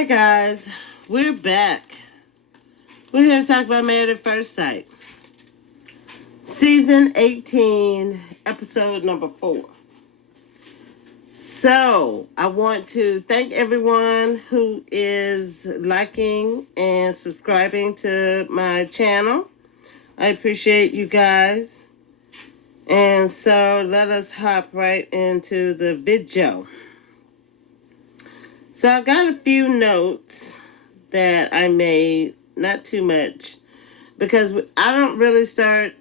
Hi guys, we're back. We're here to talk about Married at First Sight. Season 18, episode number 4. So, I want to thank everyone who is liking and subscribing to my channel. I appreciate you guys. And so, let us hop right into the video. So, I got a few notes that I made, not too much, because I don't really start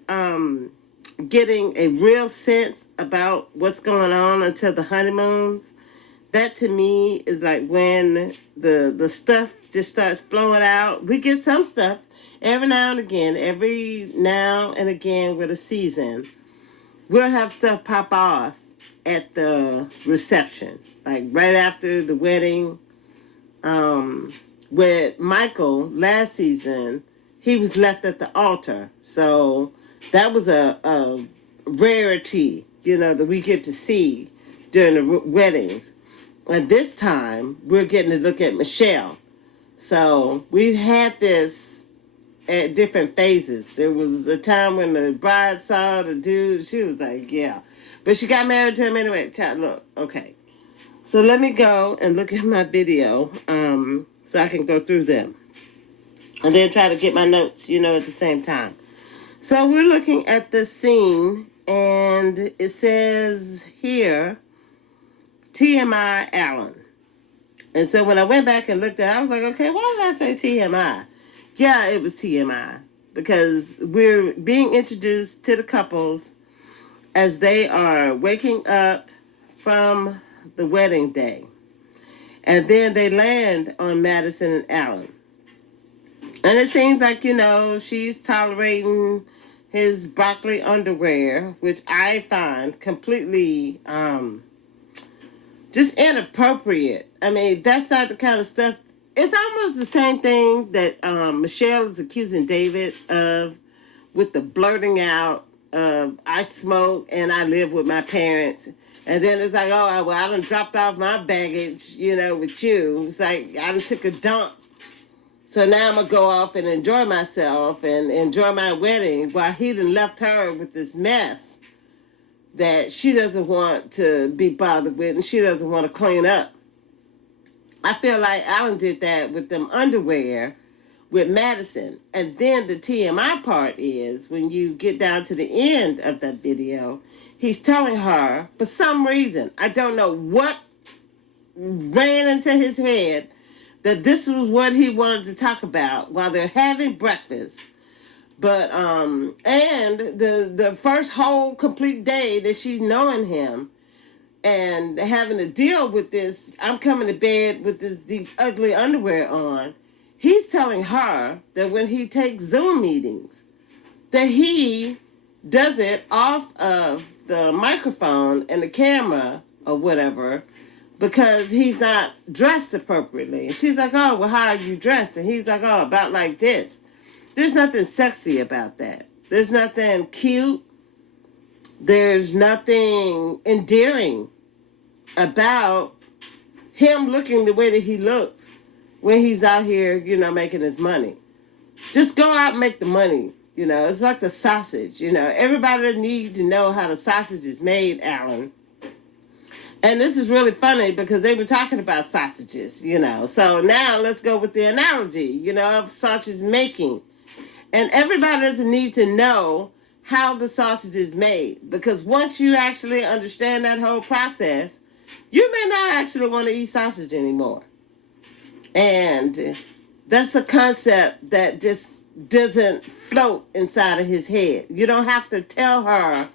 getting a real sense about what's going on until the honeymoons. That to me is like when the stuff just starts flowing out. We get some stuff every now and again, with a season. We'll have stuff pop off at the reception, like right after the wedding. With Michael last season, he was left at the altar. So that was a rarity, that we get to see during the weddings. And this time, we're getting to look at Michelle. So we've had this at different phases. There was a time when the bride saw the dude. She was like, yeah. But she got married to him anyway. Child, look, okay. So let me go and look at my video so I can go through them. And then try to get my notes, at the same time. So we're looking at the scene, and it says here, TMI Allen. And so when I went back and looked at it, I was like, okay, why did I say TMI? Yeah, it was TMI. Because we're being introduced to the couples as they are waking up from the wedding day. And then they land on Madison and Allen. And it seems like, she's tolerating his broccoli underwear, which I find completely just inappropriate. I mean, that's not the kind of stuff. It's almost the same thing that Michelle is accusing David of with the blurting out of, I smoke and I live with my parents. And then it's like, oh, well, I done dropped off my baggage, with you. It's like, I done took a dump. So now I'm going to go off and enjoy myself and enjoy my wedding while he done left her with this mess that she doesn't want to be bothered with and she doesn't want to clean up. I feel like Alan did that with them underwear with Madison. And then the TMI part is when you get down to the end of that video, he's telling her, for some reason, I don't know what ran into his head, that this was what he wanted to talk about while they're having breakfast. But, and the first whole complete day that she's knowing him and having to deal with this, I'm coming to bed with these ugly underwear on. He's telling her that when he takes Zoom meetings, that he does it off of the microphone and the camera or whatever, because he's not dressed appropriately. And she's like, oh, well, how are you dressed? And he's like, oh, about like this. There's nothing sexy about that. There's nothing cute. There's nothing endearing about him looking the way that he looks when he's out here, making his money. Just go out and make the money. It's like the sausage. Everybody needs to know how the sausage is made, Alan. And this is really funny because they were talking about sausages, So now let's go with the analogy, of sausage making. And everybody doesn't need to know how the sausage is made. Because once you actually understand that whole process, you may not actually want to eat sausage anymore. And that's a concept that just doesn't float inside of his head. You don't have to tell her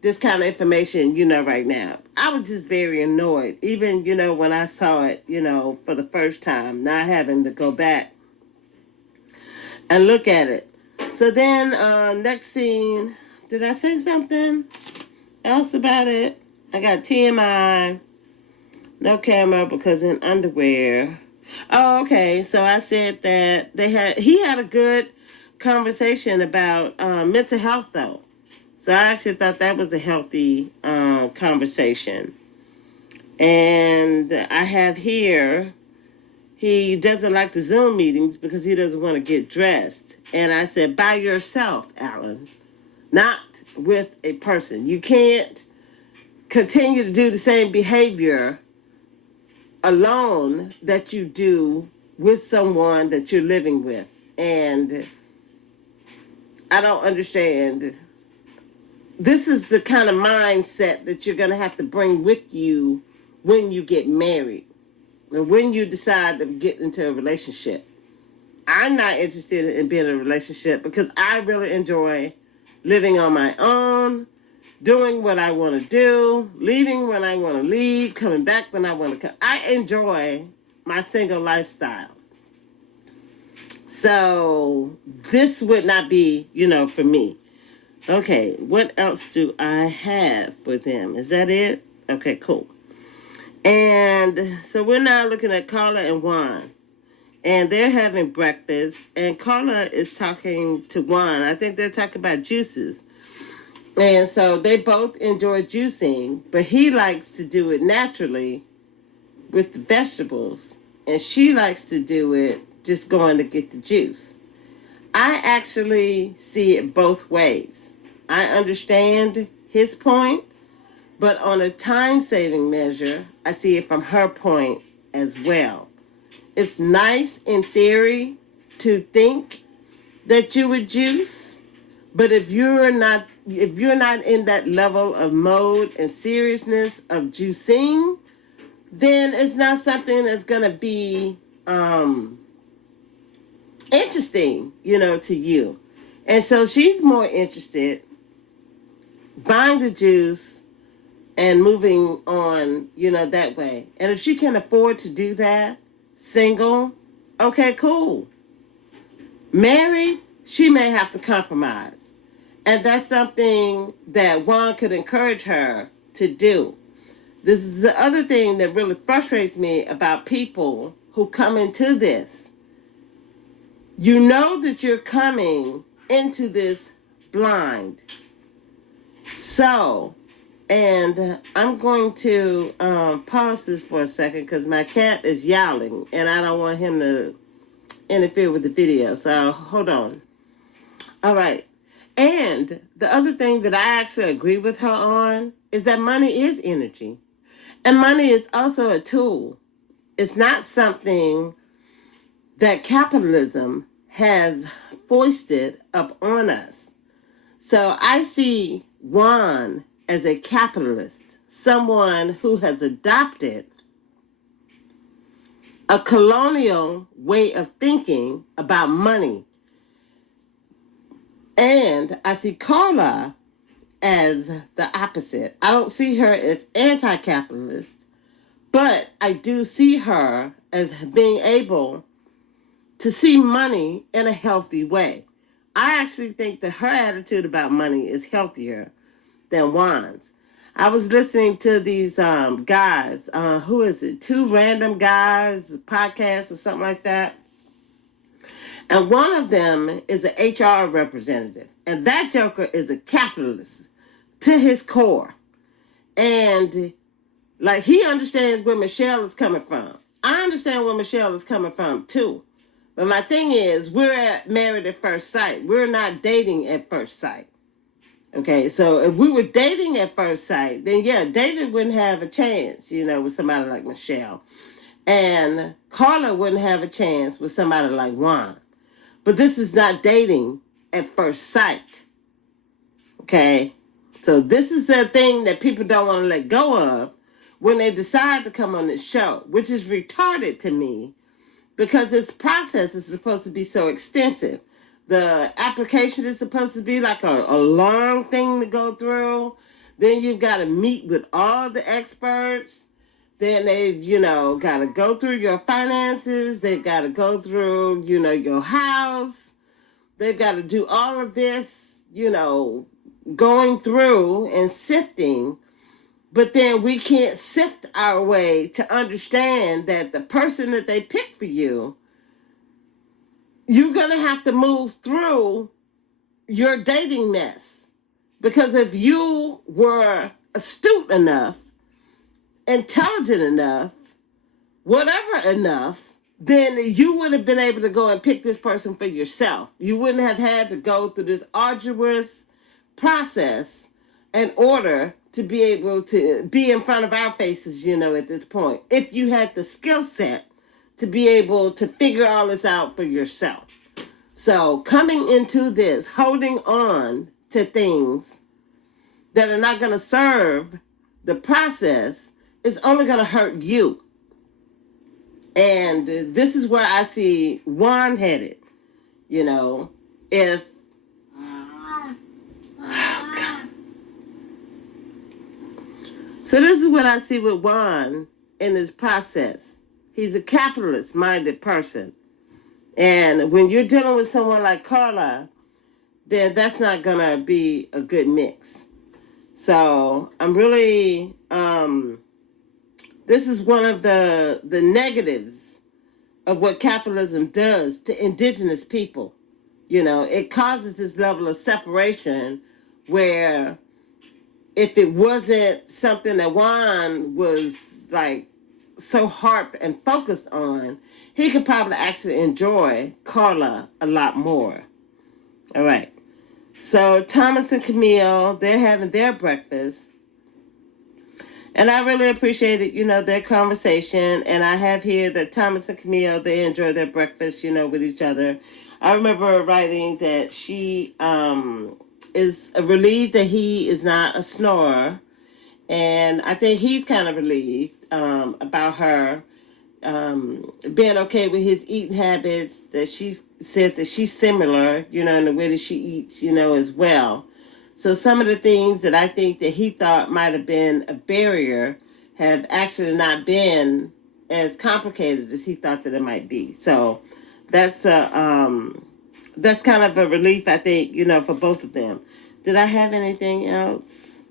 this kind of information, right now. I was just very annoyed. Even, when I saw it, for the first time, not having to go back and look at it. So then, next scene, did I say something else about it? I got TMI, no camera because in underwear. Oh, okay. So I said that he had a good conversation about mental health, though. So I actually thought that was a healthy conversation. And I have here, he doesn't like the Zoom meetings because he doesn't want to get dressed. And I said, by yourself, Alan, not with a person. You can't continue to do the same behavior alone that you do with someone that you're living with. And I don't understand. This is the kind of mindset that you're going to have to bring with you when you get married or when you decide to get into a relationship. I'm not interested in being in a relationship because I really enjoy living on my own, doing what I want to do, leaving when I want to leave, coming back when I want to come. I enjoy my single lifestyle. So this would not be, for me. Okay, what else do I have for them? Is that it? Okay, cool. And so we're now looking at Carla and Juan. And they're having breakfast. And Carla is talking to Juan. I think they're talking about juices. And so they both enjoy juicing. But he likes to do it naturally with the vegetables. And she likes to do it just going to get the juice. I actually see it both ways. I understand his point, but on a time-saving measure, I see it from her point as well. It's nice in theory to think that you would juice, but if you're not in that level of mode and seriousness of juicing, then it's not something that's gonna be interesting, to you. And so she's more interested buying the juice and moving on, that way. And if she can afford to do that, single, okay, cool. Married, she may have to compromise. And that's something that Juan could encourage her to do. This is the other thing that really frustrates me about people who come into this. You know that you're coming into this blind. So, and I'm going to pause this for a second because my cat is yowling and I don't want him to interfere with the video. So, hold on. All right. And the other thing that I actually agree with her on is that money is energy. And money is also a tool. It's not something that capitalism has foisted up on us. So I see Juan as a capitalist, someone who has adopted a colonial way of thinking about money. And I see Carla as the opposite. I don't see her as anti-capitalist, but I do see her as being able to see money in a healthy way. I actually think that her attitude about money is healthier than Juan's. I was listening to these guys, who is it? Two random guys, podcast or something like that. And one of them is an HR representative. And that joker is a capitalist to his core. And like he understands where Michelle is coming from. I understand where Michelle is coming from too. But my thing is, we're married at first sight. We're not dating at first sight. Okay, so if we were dating at first sight, then yeah, David wouldn't have a chance, with somebody like Michelle. And Carla wouldn't have a chance with somebody like Juan. But this is not dating at first sight. Okay? So this is the thing that people don't want to let go of when they decide to come on this show, which is retarded to me because this process is supposed to be so extensive. The application is supposed to be like a long thing to go through. Then you've got to meet with all the experts. Then they've, got to go through your finances. They've got to go through, your house. They've got to do all of this, going through and sifting. But then we can't sift our way to understand that the person that they pick for you, you're going to have to move through your dating mess. Because if you were astute enough, intelligent enough, whatever enough, then you would have been able to go and pick this person for yourself. You wouldn't have had to go through this arduous process in order to be able to be in front of our faces, at this point. If you had the skill set to be able to figure all this out for yourself. So coming into this, holding on to things that are not going to serve the process is only going to hurt you. And this is where I see Juan headed. If so, this is what I see with Juan in this process. He's a capitalist-minded person. And when you're dealing with someone like Carla, then that's not going to be a good mix. So I'm really, this is one of the negatives of what capitalism does to indigenous people. It causes this level of separation where if it wasn't something that Juan was like so harped and focused on, he could probably actually enjoy Carla a lot more. All right. So Thomas and Camille, they're having their breakfast. And I really appreciated, their conversation. And I have here that Thomas and Camille, they enjoy their breakfast, with each other. I remember writing that she is relieved that he is not a snorer. And I think he's kind of relieved about her being okay with his eating habits, that she said that she's similar, in the way that she eats, as well. So some of the things that I think that he thought might have been a barrier have actually not been as complicated as he thought that it might be. So that's kind of a relief, I think, for both of them. Did I have anything else?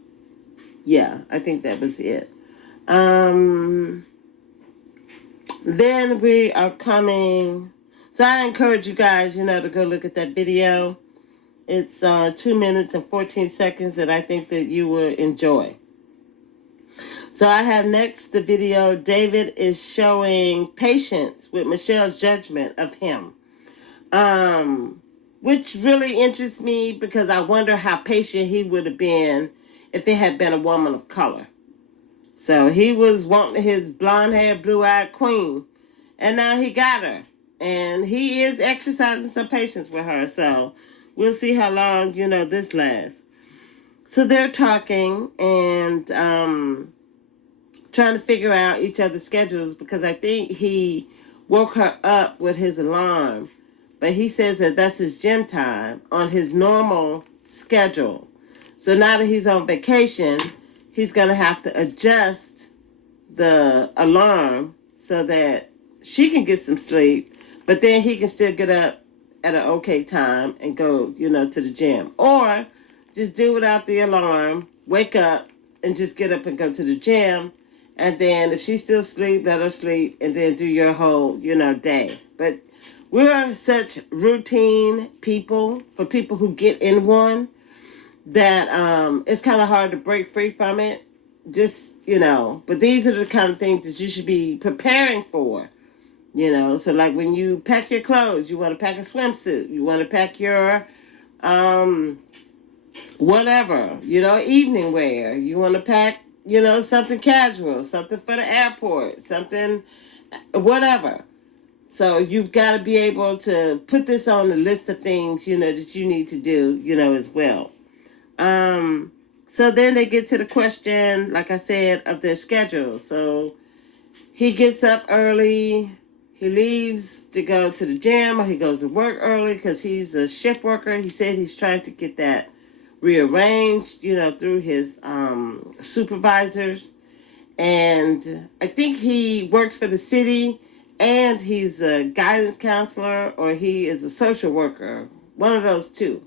Yeah, I think that was it. Then we are coming. So I encourage you guys, to go look at that video. It's 2 minutes and 14 seconds that I think that you will enjoy. So I have next the video. David is showing patience with Michelle's judgment of him. Which really interests me because I wonder how patient he would have been if it had been a woman of color. So he was wanting his blonde-haired, blue-eyed queen, and now he got her. And he is exercising some patience with her, so we'll see how long, this lasts. So they're talking and trying to figure out each other's schedules because I think he woke her up with his alarm. But he says that that's his gym time on his normal schedule. So now that he's on vacation, he's going to have to adjust the alarm so that she can get some sleep, but then he can still get up at an okay time and go, to the gym. Or just do without the alarm, wake up, and just get up and go to the gym. And then if she's still asleep, let her sleep, and then do your whole, day. But we're such routine people, for people who get in one, that it's kind of hard to break free from it. Just, but these are the kind of things that you should be preparing for. So like when you pack your clothes, you want to pack a swimsuit, you want to pack your whatever, evening wear, you want to pack, something casual, something for the airport, something, whatever. So you've got to be able to put this on the list of things, that you need to do, as well. So then they get to the question, like I said, of their schedule. So he gets up early, he leaves to go to the gym, or he goes to work early because he's a shift worker. He said he's trying to get that rearranged, through his supervisors. And I think he works for the city, and he's a guidance counselor, or he is a social worker. One of those two.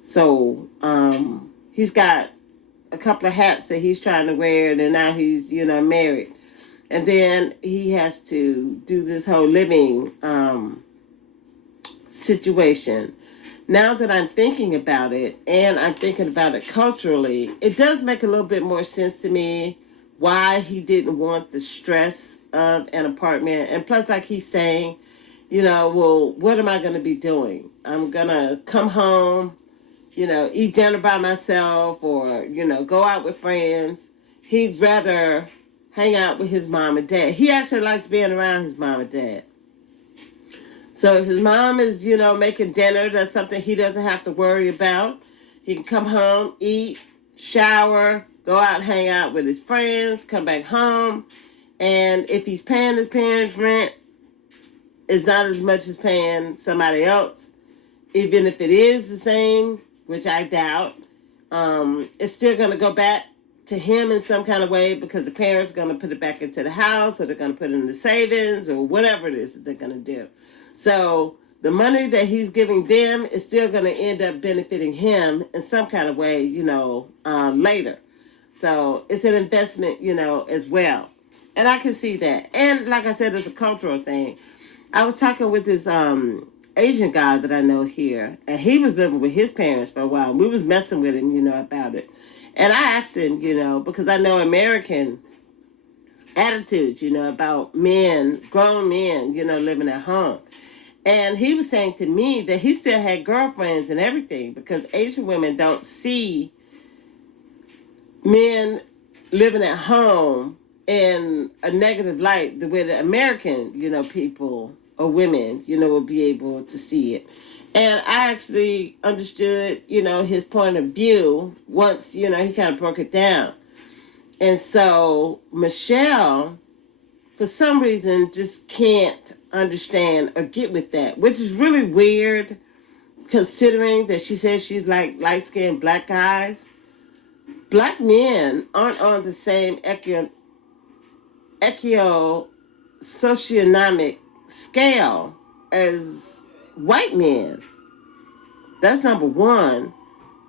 So he's got a couple of hats that he's trying to wear, and now he's, married. And then he has to do this whole living situation. Now that I'm thinking about it, and I'm thinking about it culturally, it does make a little bit more sense to me why he didn't want the stress of an apartment. And plus, like he's saying, well, what am I going to be doing? I'm going to come home, eat dinner by myself or, go out with friends. He'd rather hang out with his mom and dad. He actually likes being around his mom and dad. So if his mom is, making dinner, that's something he doesn't have to worry about. He can come home, eat, shower, go out, hang out with his friends, come back home. And if he's paying his parents' rent, it's not as much as paying somebody else. Even if it is the same, which I doubt, it's still going to go back to him in some kind of way because the parents are going to put it back into the house or they're going to put it in the savings or whatever it is that they're going to do. So the money that he's giving them is still going to end up benefiting him in some kind of way, later. So it's an investment, as well. And I can see that. And like I said, it's a cultural thing. I was talking with this Asian guy that I know here, and he was living with his parents for a while. We was messing with him, about it. And I asked him, because I know American attitudes, about men, grown men, living at home. And he was saying to me that he still had girlfriends and everything because Asian women don't see men living at home in a negative light the way the American, people or women, will be able to see it. And I actually understood, his point of view once, he kind of broke it down. And so Michelle, for some reason, just can't understand or get with that, which is really weird considering that she says she's like light-skinned black guys. Black men aren't on the same socioeconomic scale as white men. That's number one.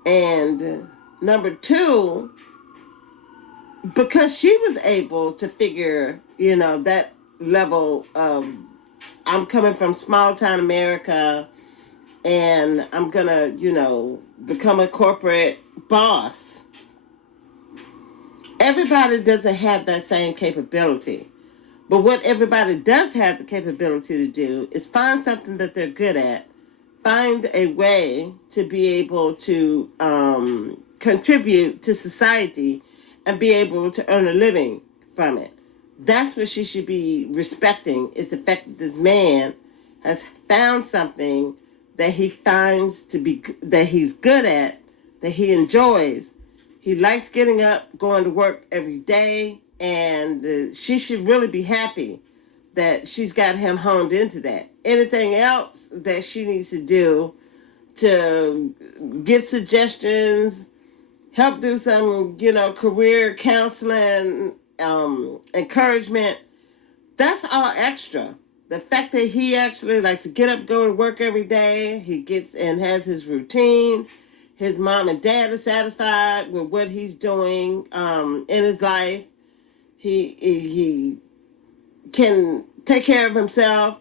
And number two, because she was able to figure, that level of, I'm coming from small town America and I'm gonna, become a corporate boss. Everybody doesn't have that same capability. But what everybody does have the capability to do is find something that they're good at, find a way to be able to contribute to society and be able to earn a living from it. That's what she should be respecting, is the fact that this man has found something that he finds that he's good at, that he enjoys. He likes getting up, going to work every day, and she should really be happy that she's got him honed into that. Anything else that she needs to do to give suggestions, help do some, career counseling, encouragement, that's all extra. The fact that he actually likes to get up, go to work every day, he gets and has his routine, his mom and dad are satisfied with what he's doing in his life. He can take care of himself.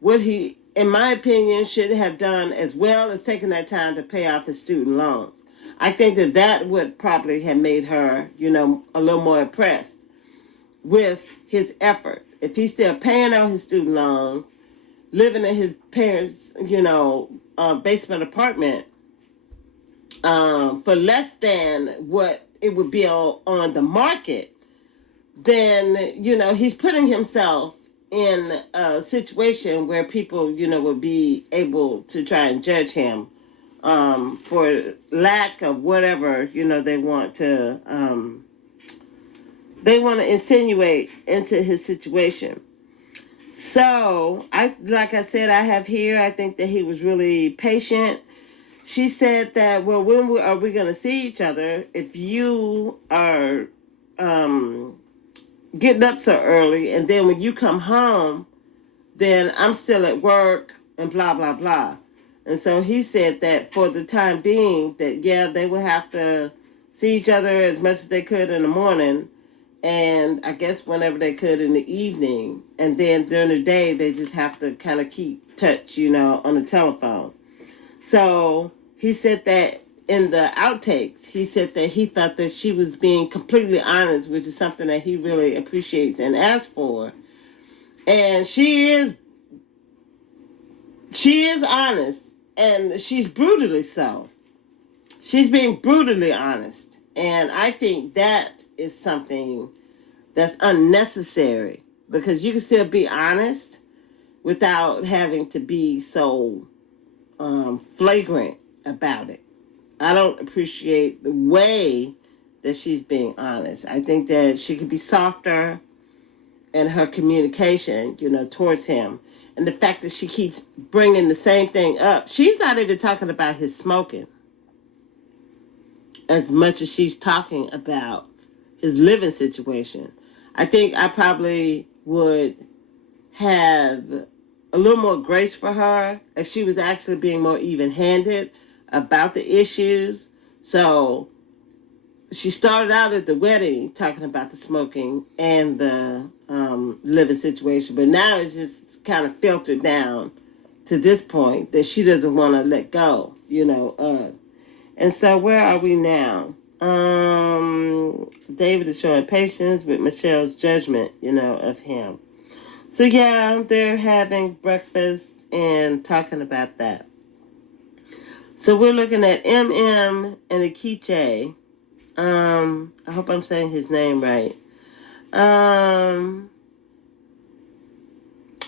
What he, in my opinion, should have done as well as taking that time to pay off his student loans. I think that would probably have made her, a little more impressed with his effort. If he's still paying out his student loans, living in his parents', basement apartment for less than what it would be on the market, then, he's putting himself in a situation where people, would be able to try and judge him for lack of whatever, they want to insinuate into his situation. So, like I said, I have here, I think that he was really patient. She said that, well, when are we going to see each other if you are getting up so early, and then when you come home, then I'm still at work and blah, blah, blah. And so he said that for the time being, that, yeah, they would have to see each other as much as they could in the morning, and I guess whenever they could in the evening. And then during the day, they just have to kind of keep touch, on the telephone. So he said that in the outtakes, he said that he thought that she was being completely honest, which is something that he really appreciates and asks for. And she is honest, and she's brutally so. She's being brutally honest. And I think that is something that's unnecessary, because you can still be honest without having to be so flagrant about it. I don't appreciate the way that she's being honest. I think that she could be softer in her communication, towards him. And the fact that she keeps bringing the same thing up. She's not even talking about his smoking as much as she's talking about his living situation. I think I probably would have a little more grace for her if she was actually being more even-handed about the issues. So she started out at the wedding talking about the smoking and the living situation, but now it's just kind of filtered down to this point that she doesn't want to let go, And so where are we now? David is showing patience with Michelle's judgment, of him. So yeah, they're having breakfast and talking about that. So we're looking at MM and Akiche. I hope I'm saying his name right.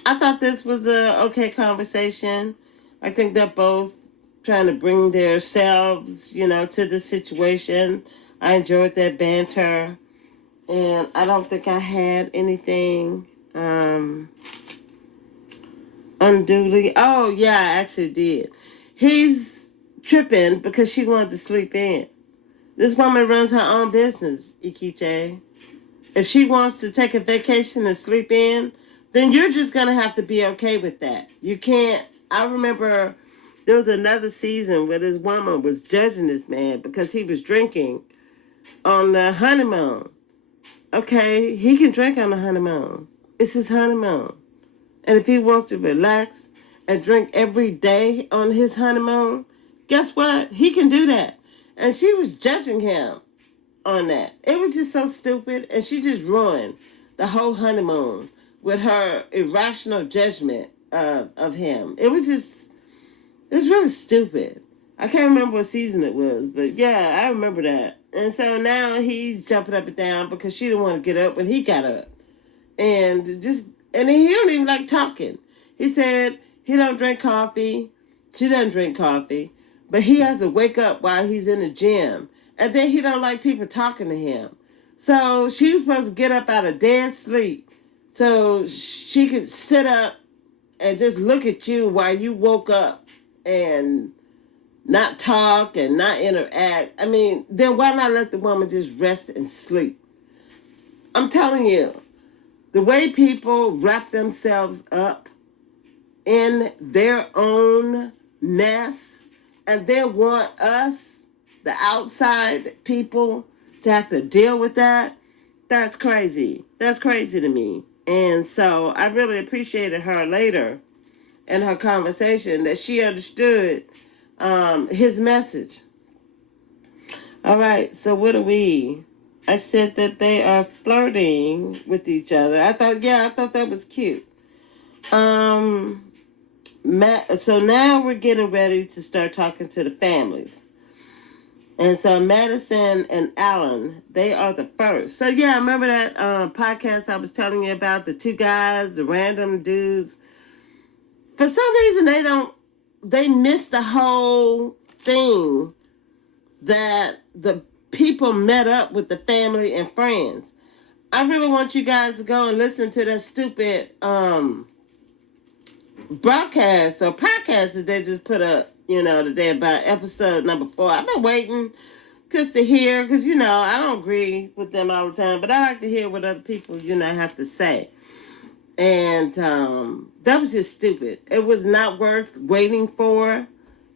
I thought this was a okay conversation. I think they're both trying to bring their selves, to the situation. I enjoyed their banter, and I don't think I had anything unduly. Oh yeah, I actually did. He's tripping because she wanted to sleep in. This woman runs her own business, Ikiche. If she wants to take a vacation and sleep in, then you're just going to have to be okay with that. You can't. I remember there was another season where this woman was judging this man because he was drinking on the honeymoon. Okay, he can drink on the honeymoon. It's his honeymoon. And if he wants to relax and drink every day on his honeymoon, guess what? He can do that. And she was judging him on that. It was just so stupid, and she just ruined the whole honeymoon with her irrational judgment of him. It was really stupid. I can't remember what season it was, but yeah, I remember that. And so now he's jumping up and down because she didn't want to get up when he got up. And he don't even like talking. He said he don't drink coffee. She doesn't drink coffee. But he has to wake up while he's in the gym. And then he don't like people talking to him. So she was supposed to get up out of dead sleep so she could sit up and just look at you while you woke up and not talk and not interact. I mean, then why not let the woman just rest and sleep? I'm telling you, the way people wrap themselves up in their own mess, and they want us, the outside people, to have to deal with that, that's crazy. That's crazy to me. And so I really appreciated her later in her conversation that she understood his message. All right, so what are we? I said that they are flirting with each other. I thought that was cute. So now we're getting ready to start talking to the families. And so Madison and Alan, they are the first. So yeah, remember that podcast I was telling you about, the two guys, the random dudes. For some reason, they missed the whole thing that the people met up with the family and friends. I really want you guys to go and listen to that stupid broadcast or podcast that they just put up, today about episode number 4. I've been waiting just to hear, because, I don't agree with them all the time, but I like to hear what other people, have to say. And that was just stupid. It was not worth waiting for.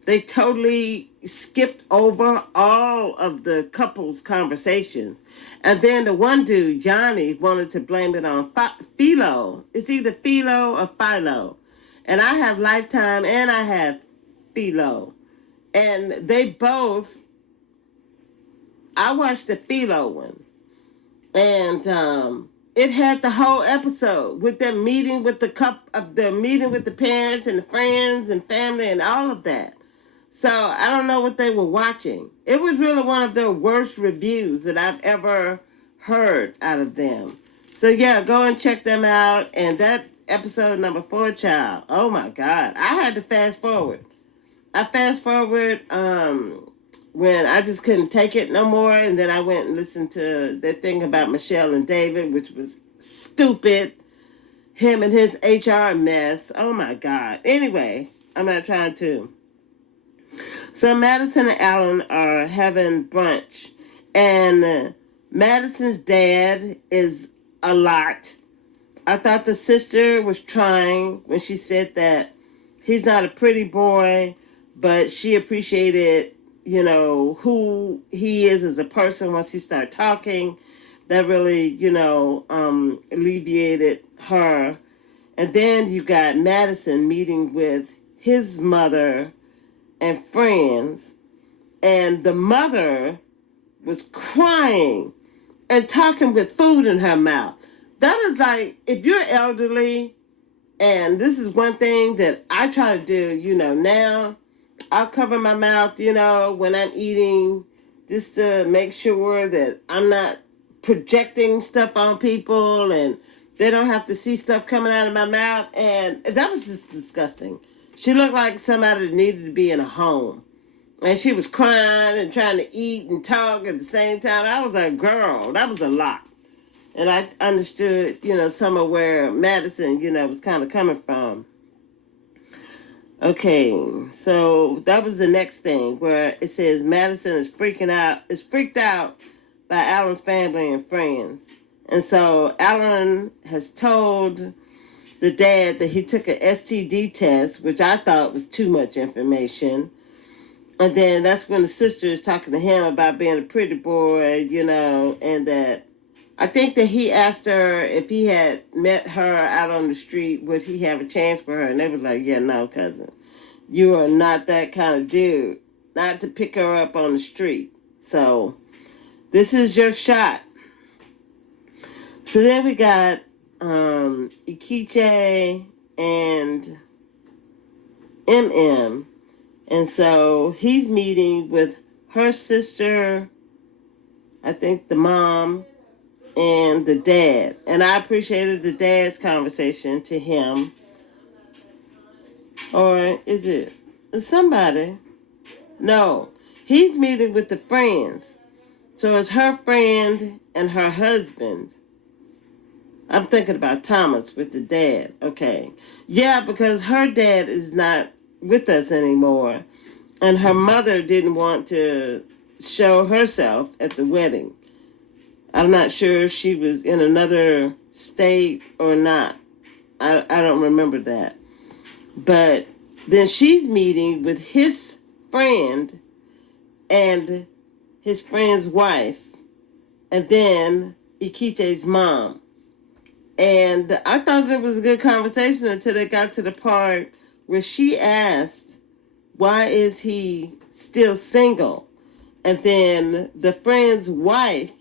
They totally skipped over all of the couple's conversations. And then the one dude, Johnny, wanted to blame it on Philo. It's either Philo or Philo. And I have Lifetime and I have Philo. And they both, I watched the Philo one. And it had the whole episode with them meeting with the meeting with the parents and the friends and family and all of that. So I don't know what they were watching. It was really one of their worst reviews that I've ever heard out of them. So yeah, go and check them out. And that episode number 4, child. Oh my God, I had to fast forward. I fast forward when I just couldn't take it no more, and then I went and listened to that thing about Michelle and David, which was stupid. Him and his HR mess. Oh my God. Anyway, I'm not trying to. So Madison and Alan are having brunch, and Madison's dad is a lot. I thought the sister was trying when she said that he's not a pretty boy, but she appreciated, who he is as a person once he started talking. That really, alleviated her. And then you got Madison meeting with his mother and friends, and the mother was crying and talking with food in her mouth. That is like, if you're elderly, and this is one thing that I try to do, now I'll cover my mouth, when I'm eating, just to make sure that I'm not projecting stuff on people and they don't have to see stuff coming out of my mouth. And that was just disgusting. She looked like somebody that needed to be in a home. And she was crying and trying to eat and talk at the same time. I was like, girl, that was a lot. And I understood, some of where Madison, was kind of coming from. Okay, so that was the next thing where it says Madison is freaked out by Alan's family and friends. And so Alan has told the dad that he took an STD test, which I thought was too much information. And then that's when the sister is talking to him about being a pretty boy, and that I think that he asked her if he had met her out on the street, would he have a chance for her? And they was like, yeah, no, cousin. You are not that kind of dude. Not to pick her up on the street. So, this is your shot. So then we got Ikiche and MM. And so he's meeting with her sister, I think the mom, and the dad. And I appreciated the dad's conversation to him. Or is it somebody? No. He's meeting with the friends. So it's her friend and her husband. I'm thinking about Thomas with the dad. Okay. Yeah, because her dad is not with us anymore. And her mother didn't want to show herself at the wedding. I'm not sure if she was in another state or not. I don't remember that. But then she's meeting with his friend and his friend's wife, and then Ikiche's mom. And I thought it was a good conversation until they got to the part where she asked, why is he still single? And then the friend's wife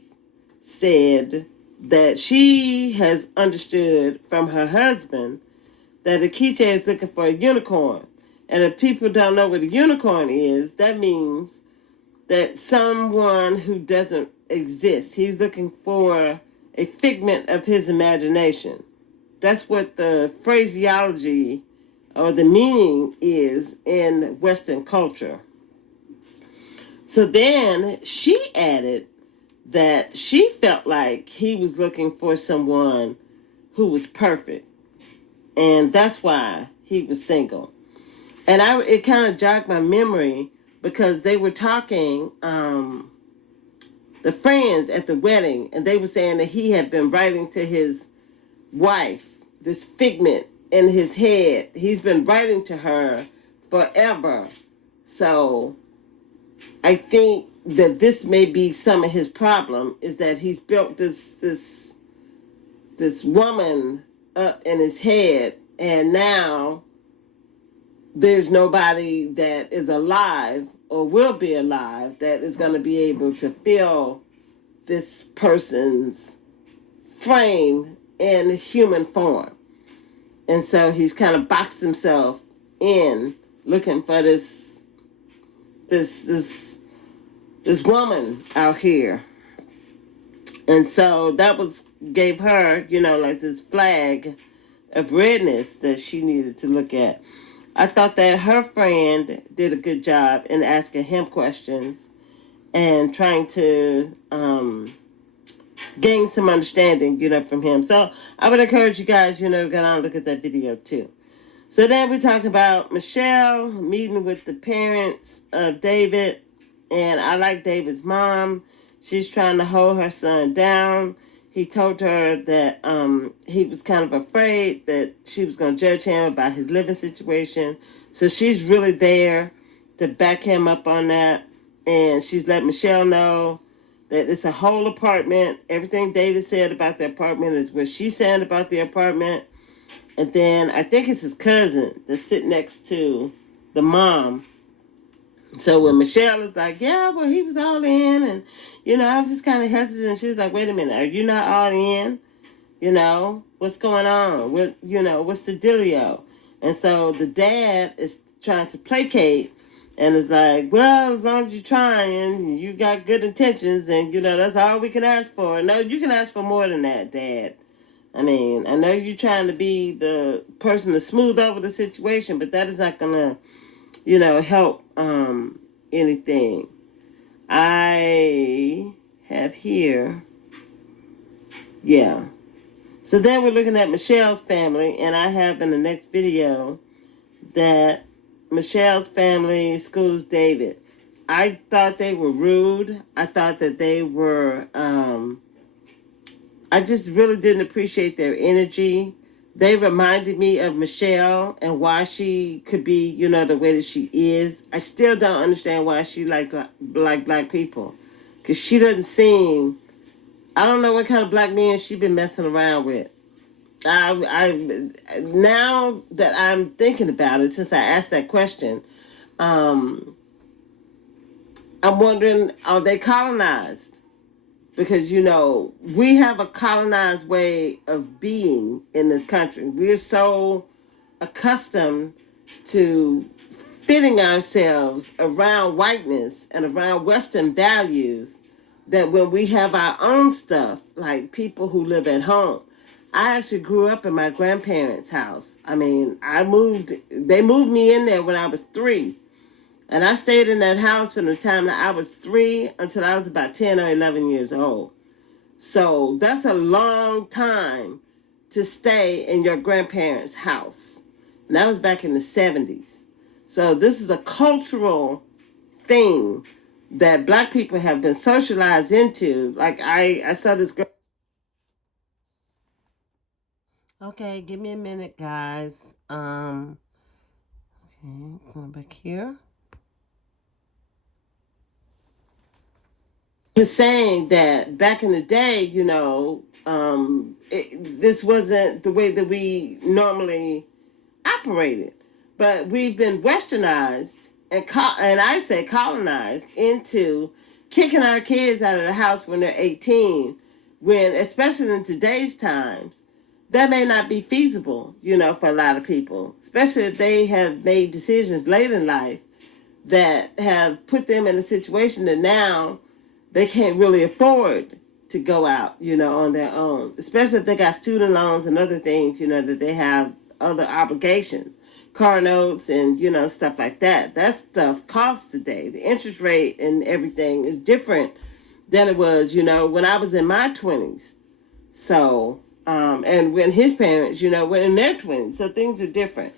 said that she has understood from her husband that Ikiche is looking for a unicorn. And if people don't know what a unicorn is, that means that someone who doesn't exist. He's looking for a figment of his imagination. That's what the phraseology or the meaning is in Western culture. So then she added that she felt like he was looking for someone who was perfect. And that's why he was single. And it kind of jogged my memory because they were talking, the friends at the wedding, and they were saying that he had been writing to his wife, this figment in his head. He's been writing to her forever. So I think that this may be some of his problem, is that he's built this woman up in his head, and now there's nobody that is alive or will be alive that is going to be able to fill this person's frame in human form. And so he's kind of boxed himself in looking for this woman out here. And so that was gave her, like this flag of redness that she needed to look at. I thought that her friend did a good job in asking him questions and trying to gain some understanding, from him. So I would encourage you guys, to go down and look at that video too. So then we talk about Michelle meeting with the parents of David. And I like David's mom. She's trying to hold her son down. He told her that he was kind of afraid that she was going to judge him about his living situation. So she's really there to back him up on that. And she's let Michelle know that it's a whole apartment. Everything David said about the apartment is what she's saying about the apartment. And then I think it's his cousin that's sitting next to the mom. So when Michelle is like, yeah, well, he was all in. And, I'm just kind of hesitant. She's like, wait a minute. Are you not all in? What's going on? What's the dealio? And so the dad is trying to placate and is like, well, as long as you're trying, you got good intentions, and, that's all we can ask for. No, you can ask for more than that, Dad. I mean, I know you're trying to be the person to smooth over the situation, but that is not going to, help anything. I have here, yeah. So then we're looking at Michelle's family, and I have in the next video that Michelle's family schools David. I thought they were rude. I thought that they were, I just really didn't appreciate their energy. They reminded me of Michelle and why she could be, the way that she is. I still don't understand why she likes black people. Because she doesn't seem, I don't know what kind of black men she been messing around with. I now that I'm thinking about it, since I asked that question, I'm wondering, are they colonized? Because we have a colonized way of being in this country. We're so accustomed to fitting ourselves around whiteness and around Western values that when we have our own stuff, like people who live at home. I actually grew up in my grandparents' house. I mean, they moved me in there when I was 3. And I stayed in that house from the time that I was 3 until I was about 10 or 11 years old. So that's a long time to stay in your grandparents' house. And that was back in the 70s. So this is a cultural thing that black people have been socialized into. Like I saw this girl. Okay, give me a minute, guys. Okay, going back here. Was saying that back in the day, this wasn't the way that we normally operated, but we've been westernized and I say colonized into kicking our kids out of the house when they're 18, when especially in today's times that may not be feasible, for a lot of people, especially if they have made decisions late in life that have put them in a situation that now they can't really afford to go out, on their own, especially if they got student loans and other things, that they have other obligations, car notes and, stuff like that. That stuff costs today. The interest rate and everything is different than it was, when I was in my 20s. So, and when his parents, were in their 20s. So things are different.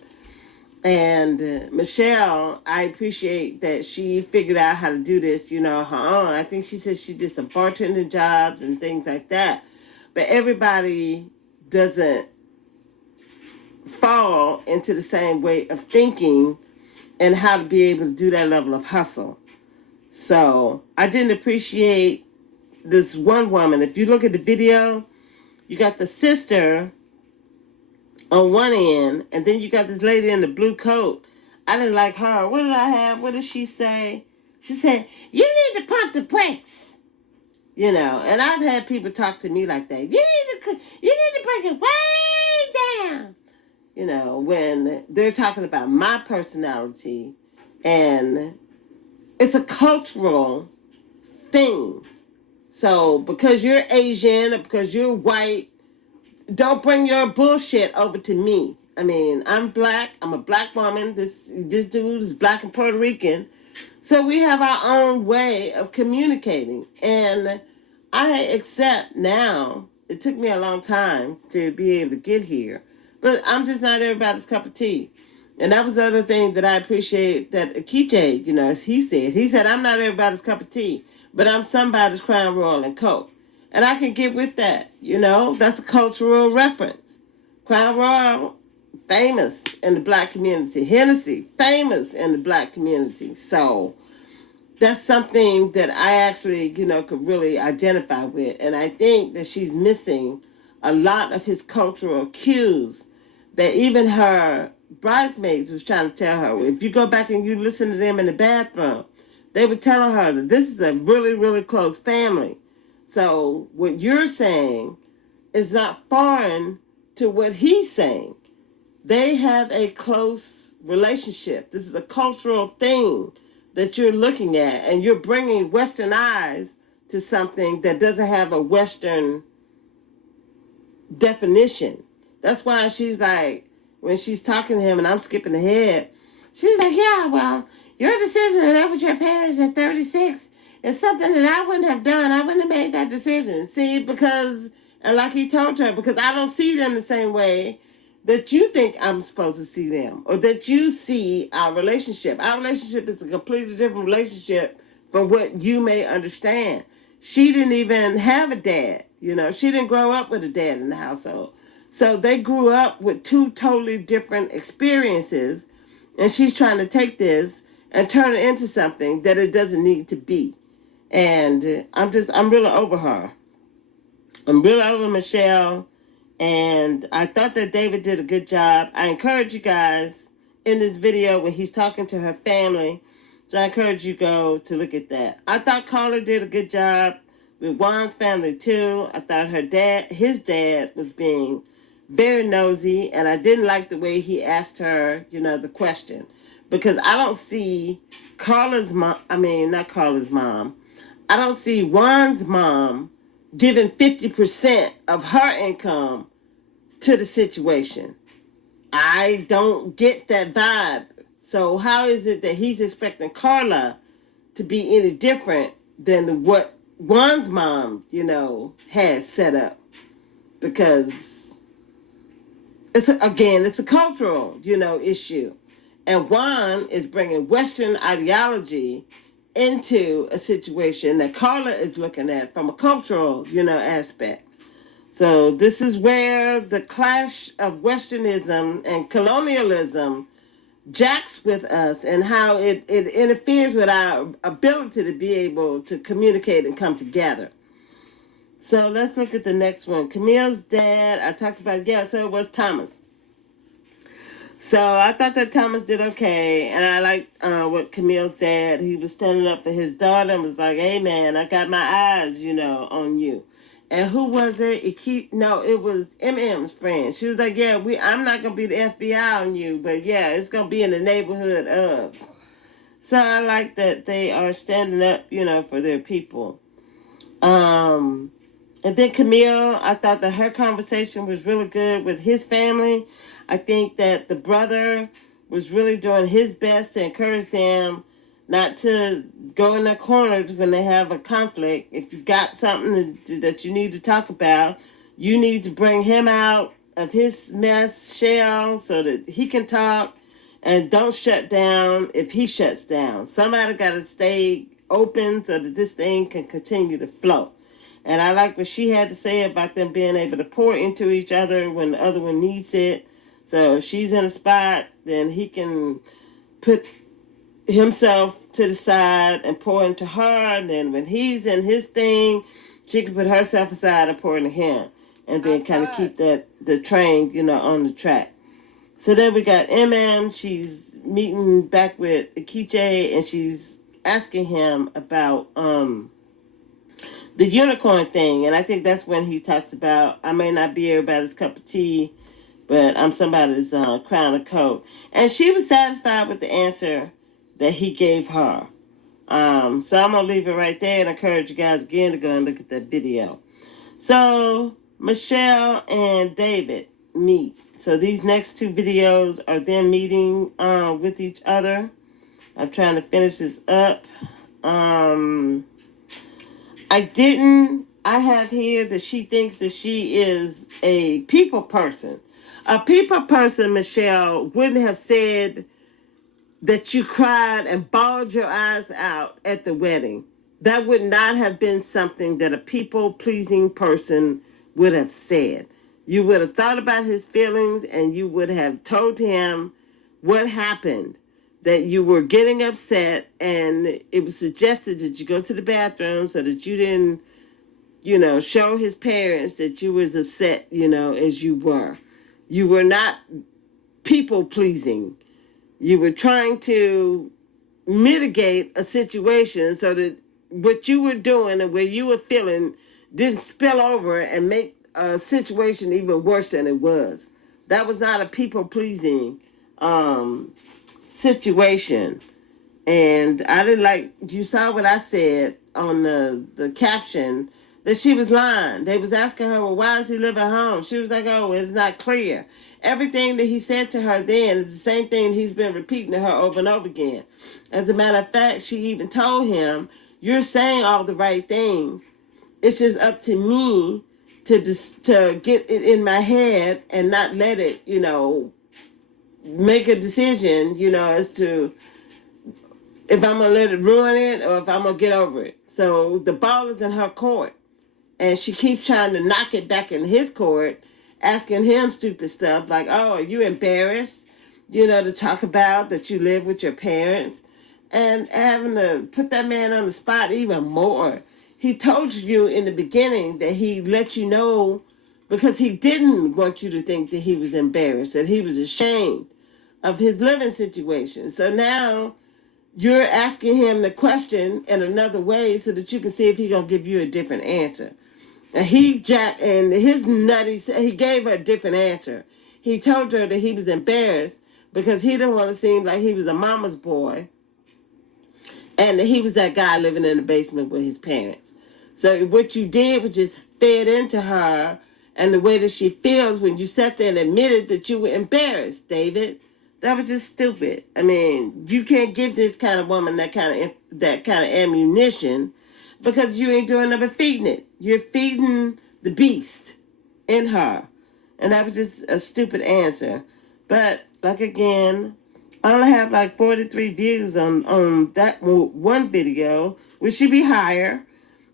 And Michelle, I appreciate that she figured out how to do this, on her own. I think she said she did some bartending jobs and things like that. But everybody doesn't fall into the same way of thinking and how to be able to do that level of hustle. So I didn't appreciate this one woman. If you look at the video, you got the sister on one end, and then you got this lady in the blue coat. I didn't like her. What did I have? What did she say? She said, you need to pump the brakes. And I've had people talk to me like that. You need to bring it way down. When they're talking about my personality, and it's a cultural thing. So because you're Asian or because you're white, don't bring your bullshit over to me. I mean, I'm black. I'm a black woman. This dude is black and Puerto Rican. So we have our own way of communicating. And I accept now, it took me a long time to be able to get here, but I'm just not everybody's cup of tea. And that was the other thing that I appreciate that Akiche, as he said, I'm not everybody's cup of tea, but I'm somebody's Crown Royal and Coke. And I can get with that, that's a cultural reference. Crown Royal, famous in the black community. Hennessy, famous in the black community. So that's something that I actually, could really identify with. And I think that she's missing a lot of his cultural cues that even her bridesmaids was trying to tell her. If you go back and you listen to them in the bathroom, they were telling her that this is a really, really close family. So what you're saying is not foreign to what he's saying. They have a close relationship. This is a cultural thing that you're looking at, and you're bringing Western eyes to something that doesn't have a Western definition. That's why she's like, when she's talking to him, and I'm skipping ahead, she's like, yeah, well, your decision to live with your parents at 36 is something that I wouldn't have done. I wouldn't have made that decision. See, because, and like he told her, because I don't see them the same way that you think I'm supposed to see them, or that you see our relationship. Our relationship is a completely different relationship from what you may understand. She didn't even have a dad. She didn't grow up with a dad in the household. So they grew up with two totally different experiences, and she's trying to take this and turn it into something that it doesn't need to be. And I'm really over her. I'm really over Michelle. And I thought that David did a good job. I encourage you guys in this video when he's talking to her family. So I encourage you go to look at that. I thought Carla did a good job with Juan's family too. I thought his dad was being very nosy, and I didn't like the way he asked her, the question. Because I don't see not Carla's mom. I don't see Juan's mom giving 50% of her income to the situation. I don't get that vibe. So how is it that he's expecting Carla to be any different than what Juan's mom, has set up? Because it's a cultural, issue. And Juan is bringing Western ideology into a situation that Carla is looking at from a cultural, aspect. So this is where the clash of Westernism and colonialism jacks with us, and how it interferes with our ability to be able to communicate and come together. So let's look at the next one. Camille's dad, I talked about, so it was Thomas. So I thought that Thomas did okay, and I liked what Camille's dad, he was standing up for his daughter and was like, hey man, I got my eyes, on you. And who was it? It was MM's friend. She was like, yeah, I'm not going to be the FBI on you, but yeah, it's going to be in the neighborhood of. So I like that they are standing up, for their people. And then Camille, I thought that her conversation was really good with his family. I think that the brother was really doing his best to encourage them not to go in their corners when they have a conflict. If you got something that you need to talk about, you need to bring him out of his mess shell so that he can talk, and don't shut down if he shuts down. Somebody got to stay open so that this thing can continue to flow. And I like what she had to say about them being able to pour into each other when the other one needs it. So if she's in a spot, then he can put himself to the side and pour into her. And then when he's in his thing, she can put herself aside and pour into him. And then kind of keep the train, on the track. So then we got MM. She's meeting back with Akiche, and she's asking him about the unicorn thing. And I think that's when he talks about, I may not be everybody's cup of tea, but I'm somebody's crown of coat. And she was satisfied with the answer that he gave her. So I'm going to leave it right there and encourage you guys again to go and look at that video. So Michelle and David meet. So these next two videos are them meeting with each other. I'm trying to finish this up. I have here that she thinks that she is a people person. A people person, Michelle, wouldn't have said that you cried and bawled your eyes out at the wedding. That would not have been something that a people pleasing person would have said. You would have thought about his feelings and you would have told him what happened, that you were getting upset, and it was suggested that you go to the bathroom so that you didn't, show his parents that you was upset, as you were. You were not people pleasing. You were trying to mitigate a situation so that what you were doing and where you were feeling didn't spill over and make a situation even worse than it was. That was not a people pleasing situation. And I didn't like, you saw what I said on the caption, that she was lying. They was asking her, well, why does he live at home? She was like, oh, it's not clear. Everything that he said to her then is the same thing he's been repeating to her over and over again. As a matter of fact, she even told him, you're saying all the right things. It's just up to me to get it in my head and not let it, make a decision, as to if I'm going to let it ruin it or if I'm going to get over it. So the ball is in her court. And she keeps trying to knock it back in his court, asking him stupid stuff like, oh, are you embarrassed, to talk about that you live with your parents? And having to put that man on the spot even more. He told you in the beginning that he let you know because he didn't want you to think that he was embarrassed, that he was ashamed of his living situation. So now you're asking him the question in another way so that you can see if he's going to give you a different answer. And he gave her a different answer. He told her that he was embarrassed because he didn't want to seem like he was a mama's boy and that he was that guy living in the basement with his parents. So what you did was just fed into her and the way that she feels when you sat there and admitted that you were embarrassed, David. That was just stupid. I mean, you can't give this kind of woman that kind of ammunition because you ain't doing nothing but feeding it. You're feeding the beast in her. And that was just a stupid answer. But, again, I only have 43 views on that one video, which should be higher,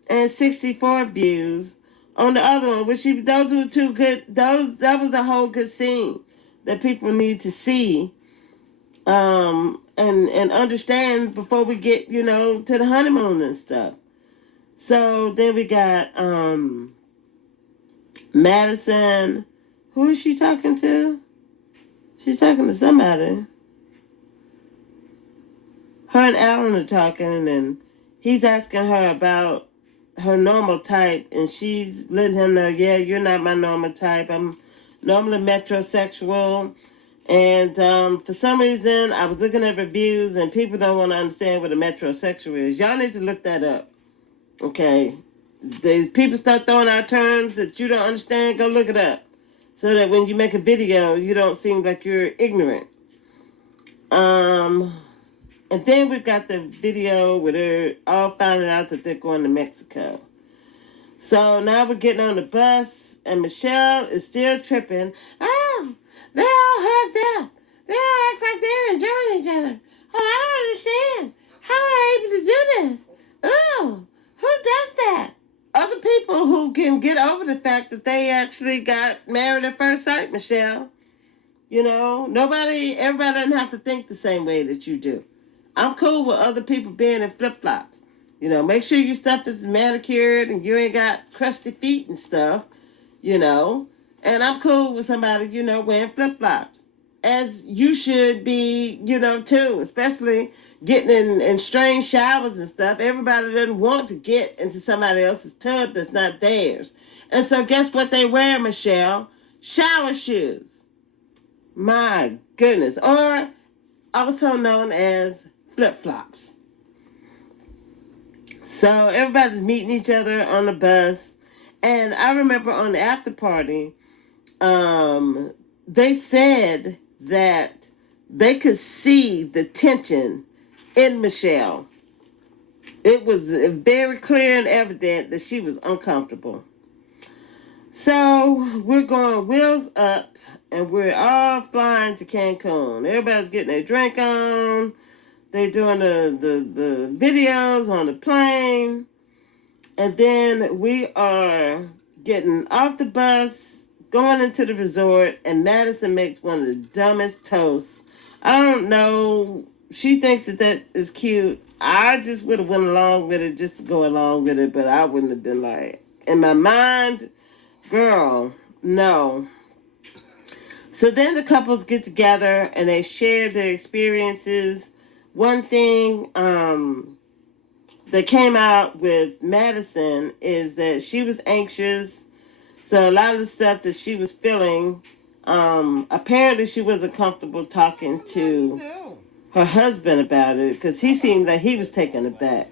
and 64 views on the other one, those were two good, that was a whole good scene that people need to see and understand before we get, to the honeymoon and stuff. So then we got Madison. Who is she talking to? She's talking to somebody. Her and Alan are talking, and he's asking her about her normal type, and she's letting him know, yeah, you're not my normal type. I'm normally metrosexual. And for some reason, I was looking at reviews, and people don't want to understand what a metrosexual is. Y'all need to look that up. Okay? People start throwing out terms that you don't understand, go look it up. So that when you make a video, you don't seem like you're ignorant. And then we've got the video where they're all finding out that they're going to Mexico. So now we're getting on the bus, and Michelle is still tripping. Oh, they all hugged up. They all act like they're enjoying each other. Oh, I don't understand. How are they able to do this? Oh, who does that? Other people who can get over the fact that they actually got married at first sight, Michelle. Everybody doesn't have to think the same way that you do. I'm cool with other people being in flip-flops. Make sure your stuff is manicured and you ain't got crusty feet and stuff, And I'm cool with somebody, wearing flip-flops. as you should be, too, especially getting in strange showers and stuff. Everybody doesn't want to get into somebody else's tub that's not theirs. And so guess what they wear, Michelle? Shower shoes. My goodness. Or also known as flip-flops. So everybody's meeting each other on the bus. And I remember on the after party, they said that they could see the tension in Michelle. It was very clear and evident that she was uncomfortable. So we're going wheels up and we're all flying to Cancun. Everybody's getting their drink on. They're doing the videos on the plane. And then we are getting off the bus, going into the resort, and Madison makes one of the dumbest toasts. I don't know. She thinks that is cute. I just would have went along with it just to go along with it, but I wouldn't have been like, in my mind, girl, no. So then the couples get together and they share their experiences. One thing that came out with Madison is that she was anxious. So a lot of the stuff that she was feeling, apparently she wasn't comfortable talking to her husband about it because he seemed like he was taken aback.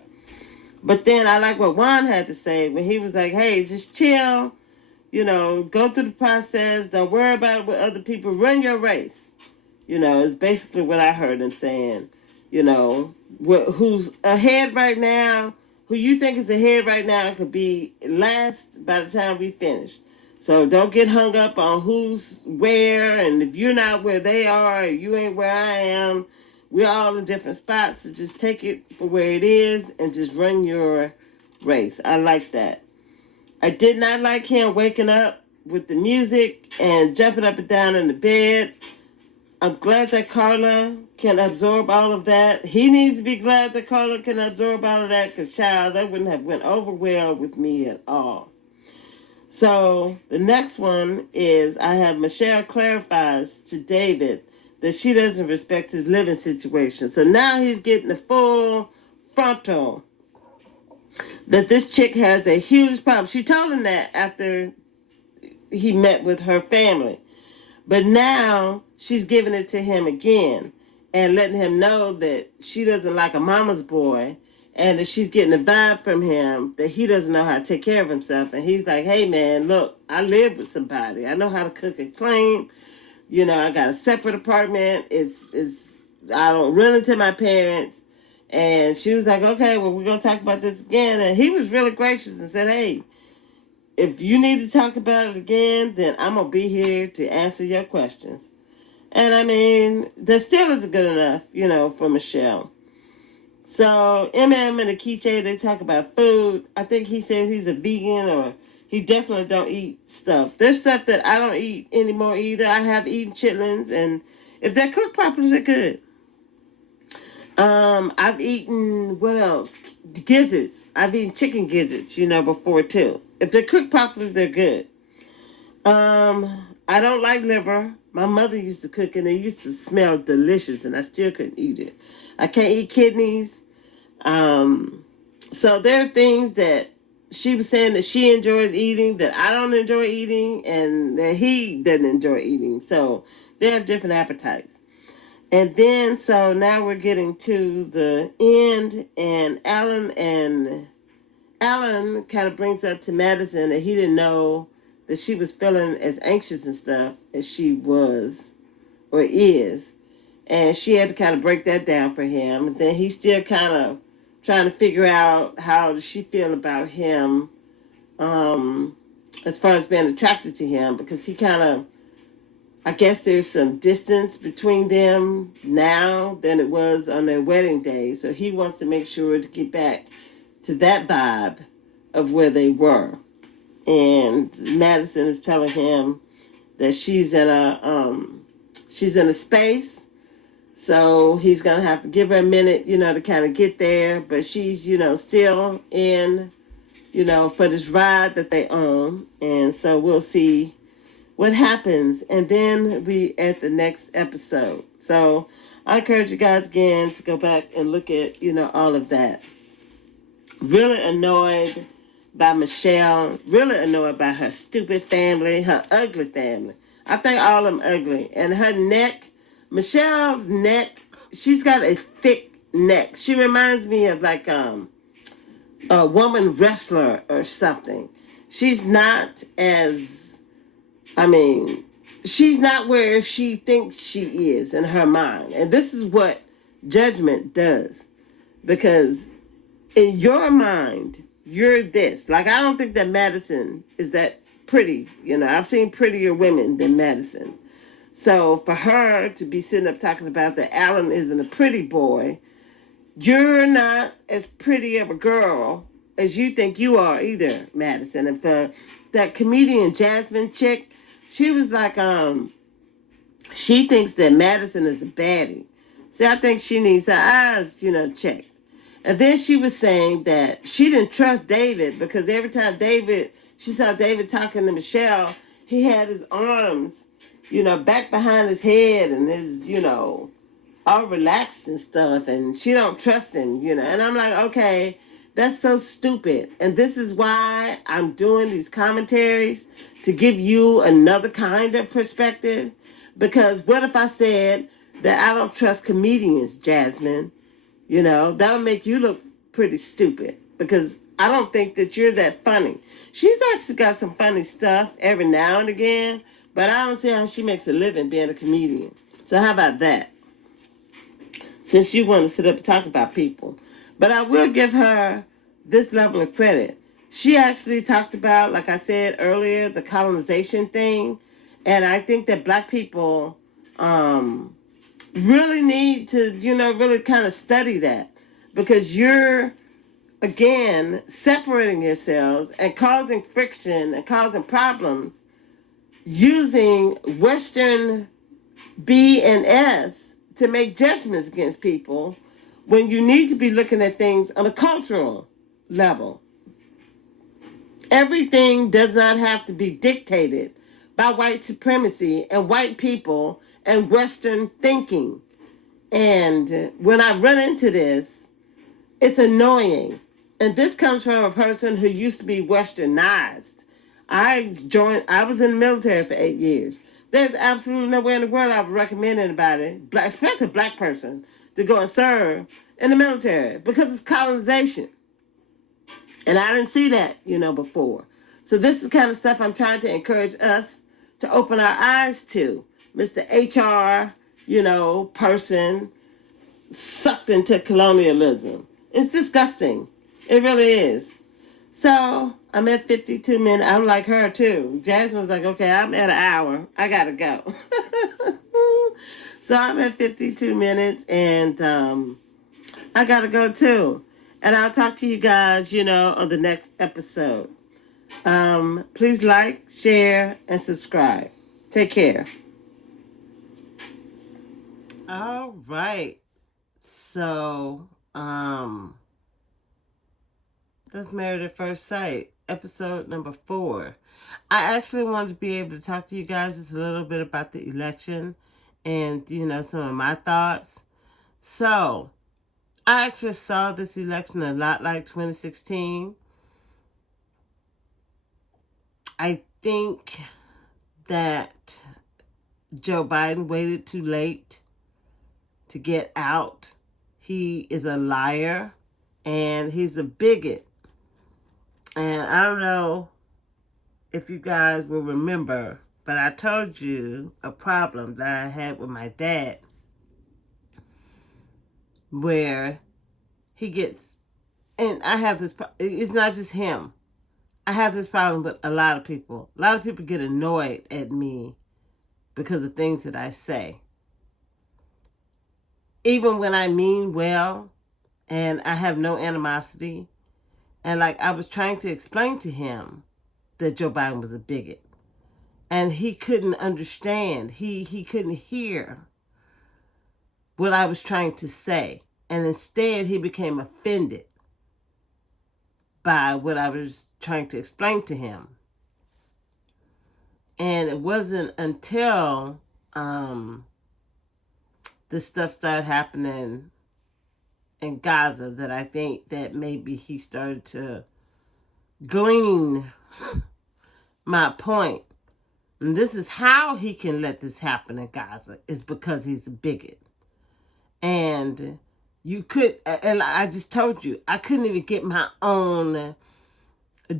But then I like what Juan had to say when he was like, hey, just chill, go through the process. Don't worry about it with other people. Run your race. It's basically what I heard him saying. Who's ahead right now, who you think is ahead right now could be last by the time we finish. So don't get hung up on who's where, and if you're not where they are, or you ain't where I am, we're all in different spots. So just take it for where it is and just run your race. I like that. I did not like him waking up with the music and jumping up and down in the bed. I'm glad that Carla can absorb all of that. He needs to be glad that Carla can absorb all of that because, child, that wouldn't have went over well with me at all. So the next one is I have Michelle clarifies to David that she doesn't respect his living situation. So now he's getting the full frontal that this chick has a huge problem. She told him that after he met with her family. But now she's giving it to him again and letting him know that she doesn't like a mama's boy and that she's getting a vibe from him that he doesn't know how to take care of himself. And he's like, hey, man, look, I live with somebody. I know how to cook and clean. I got a separate apartment. I don't run into my parents. And she was like, okay, well, we're going to talk about this again. And he was really gracious and said, hey, if you need to talk about it again, then I'm going to be here to answer your questions. And I mean, that still isn't good enough, for Michelle. So, MM and Akiche, they talk about food. I think he says he's a vegan or he definitely don't eat stuff. There's stuff that I don't eat anymore either. I have eaten chitlins, and if they're cooked properly, they're good. I've eaten, what else? Gizzards. I've eaten chicken gizzards, before too. If they're cooked properly, they're good. I don't like liver. My mother used to cook and it used to smell delicious and I still couldn't eat it. I can't eat kidneys. So there are things that she was saying that she enjoys eating that I don't enjoy eating and that he doesn't enjoy eating. So they have different appetites. And then, so now we're getting to the end, and Alan kind of brings up to Madison that he didn't know that she was feeling as anxious and stuff as she was or is. And she had to kind of break that down for him. And then he's still kind of trying to figure out how does she feel about him as far as being attracted to him, because he kind of, I guess there's some distance between them now than it was on their wedding day. So he wants to make sure to get back to that vibe of where they were. And Madison is telling him that she's in a space. So he's going to have to give her a minute, to kind of get there. But she's, still in, for this ride that they own. And so we'll see what happens, and then we at the next episode. So I encourage you guys again to go back and look at, all of that. Really annoyed by Michelle, really annoyed by her stupid family, her ugly family. I think all of them ugly. And her neck, Michelle's neck, she's got a thick neck. She reminds me of like a woman wrestler or something. She's not as, I mean, she's not where she thinks she is in her mind. And this is what judgment does. Because in your mind, you're this. Like, I don't think that Madison is that pretty. I've seen prettier women than Madison. So for her to be sitting up talking about that Alan isn't a pretty boy, you're not as pretty of a girl as you think you are either, Madison. And for that comedian Jasmine chick, she was like, she thinks that Madison is a baddie. See, I think she needs her eyes, checked. And then she was saying that she didn't trust David because every time she saw David talking to Michelle, he had his arms, back behind his head and his, all relaxed and stuff. And she don't trust him, And I'm like, okay, that's so stupid. And this is why I'm doing these commentaries to give you another kind of perspective. Because what if I said that I don't trust comedians, Jasmine? That would make you look pretty stupid because I don't think that you're that funny. She's actually got some funny stuff every now and again, but I don't see how she makes a living being a comedian. So how about that? Since you want to sit up and talk about people. But I will give her this level of credit. She actually talked about, like I said earlier, the colonization thing. And I think that black people, really need to, really kind of study that because you're, again, separating yourselves and causing friction and causing problems using Western B and S to make judgments against people when you need to be looking at things on a cultural level. Everything does not have to be dictated by white supremacy and white people and Western thinking. And when I run into this, it's annoying. And this comes from a person who used to be Westernized. I was in the military for 8 years. There's absolutely nowhere in the world I would recommend anybody, especially a black person, to go and serve in the military because it's colonization. And I didn't see that, before. So this is the kind of stuff I'm trying to encourage us to open our eyes to. Mr. HR, person sucked into colonialism. It's disgusting. It really is. So I'm at 52 minutes. I'm like her too. Jasmine was like, okay, I'm at an hour. I gotta go. So I'm at 52 minutes and I gotta go too. And I'll talk to you guys, on the next episode. Please like, share, and subscribe. Take care. All right. So, that's Married at First Sight, episode number 4. I actually wanted to be able to talk to you guys just a little bit about the election and, some of my thoughts. So, I actually saw this election a lot like 2016. I think that Joe Biden waited too late to get out. He is a liar and he's a bigot. And I don't know if you guys will remember, but I told you a problem that I had with my dad where he gets, and I have this, it's not just him. I have this problem with a lot of people. A lot of people get annoyed at me because of things that I say. Even when I mean well and I have no animosity. And like I was trying to explain to him that Joe Biden was a bigot. And he couldn't understand. He couldn't hear what I was trying to say. And instead he became offended by what I was trying to explain to him. And it wasn't until this stuff started happening in Gaza that I think that maybe he started to glean my point. And this is how he can let this happen in Gaza, is because he's a bigot. And you could, and I just told you, I couldn't even get my own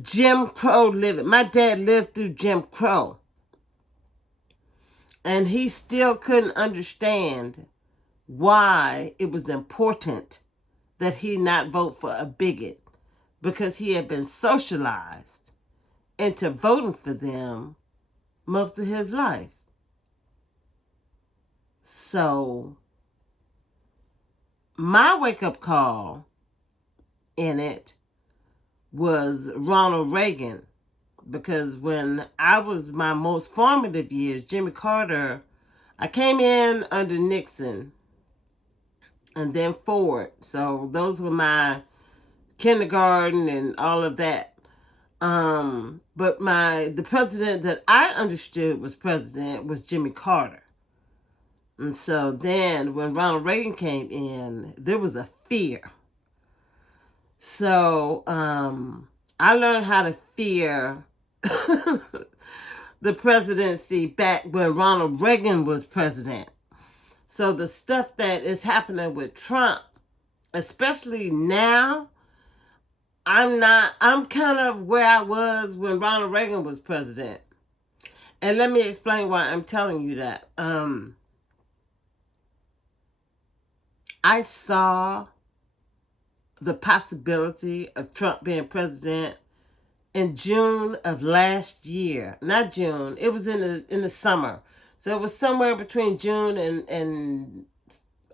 Jim Crow living. My dad lived through Jim Crow. And he still couldn't understand why it was important that he not vote for a bigot, because he had been socialized into voting for them most of his life. So my wake-up call in it was Ronald Reagan, because when I was my most formative years, Jimmy Carter, I came in under Nixon and then Ford. So those were my kindergarten and all of that. But the president that I understood was president was Jimmy Carter. And so then when Ronald Reagan came in, there was a fear. So I learned how to fear the presidency back when Ronald Reagan was president. So the stuff that is happening with Trump, especially now, I'm kind of where I was when Ronald Reagan was president. And let me explain why I'm telling you that. I saw the possibility of Trump being president in June of last year. Not June, it was in the summer. So it was somewhere between June and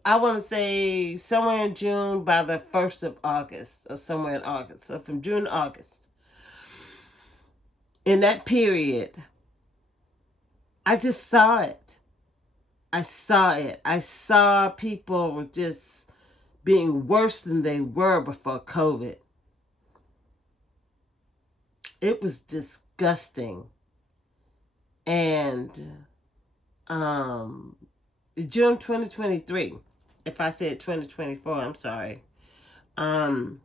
I want to say somewhere in June by the 1st of August, or somewhere in August. So from June to August. In that period, I just saw it. I saw people just being worse than they were before COVID. It was disgusting. And June 2023, if I said 2024, I'm sorry. And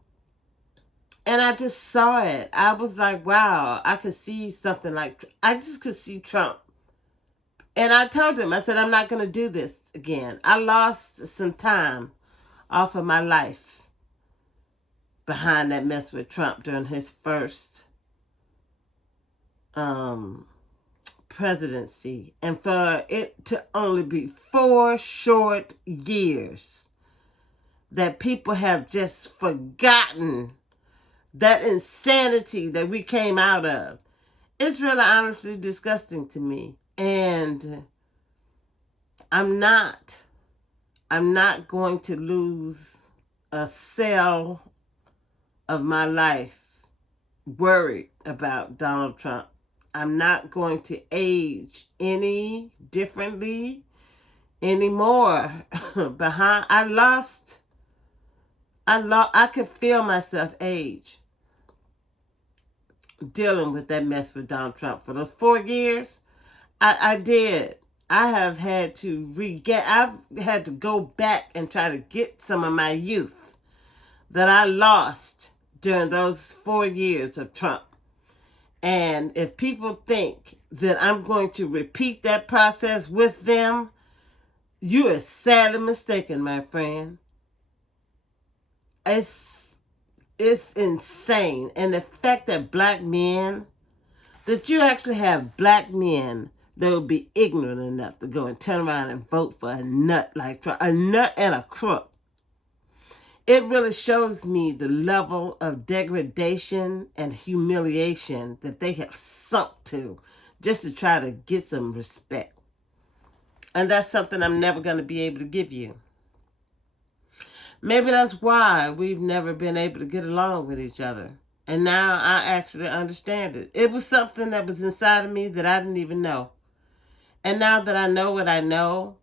I just saw it. I was like, wow, I could see something like, I just could see Trump. And I told him, I said, I'm not going to do this again. I lost some time off of my life behind that mess with Trump during his first presidency. And for it to only be 4 short years that people have just forgotten that insanity that we came out of. It's really honestly disgusting to me. And I'm not going to lose a cell of my life worried about Donald Trump. I'm not going to age any differently anymore. I could feel myself age dealing with that mess with Donald Trump. For those 4 years, I did. I've had to go back and try to get some of my youth that I lost during those 4 years of Trump. And if people think that I'm going to repeat that process with them, you are sadly mistaken, my friend. It's insane. And the fact that that you actually have black men that would be ignorant enough to go and turn around and vote for a nut like Trump, a nut and a crook. It really shows me the level of degradation and humiliation that they have sunk to just to try to get some respect. And that's something I'm never going to be able to give you. Maybe that's why we've never been able to get along with each other. And now I actually understand it. It was something that was inside of me that I didn't even know. And now that I know what I know,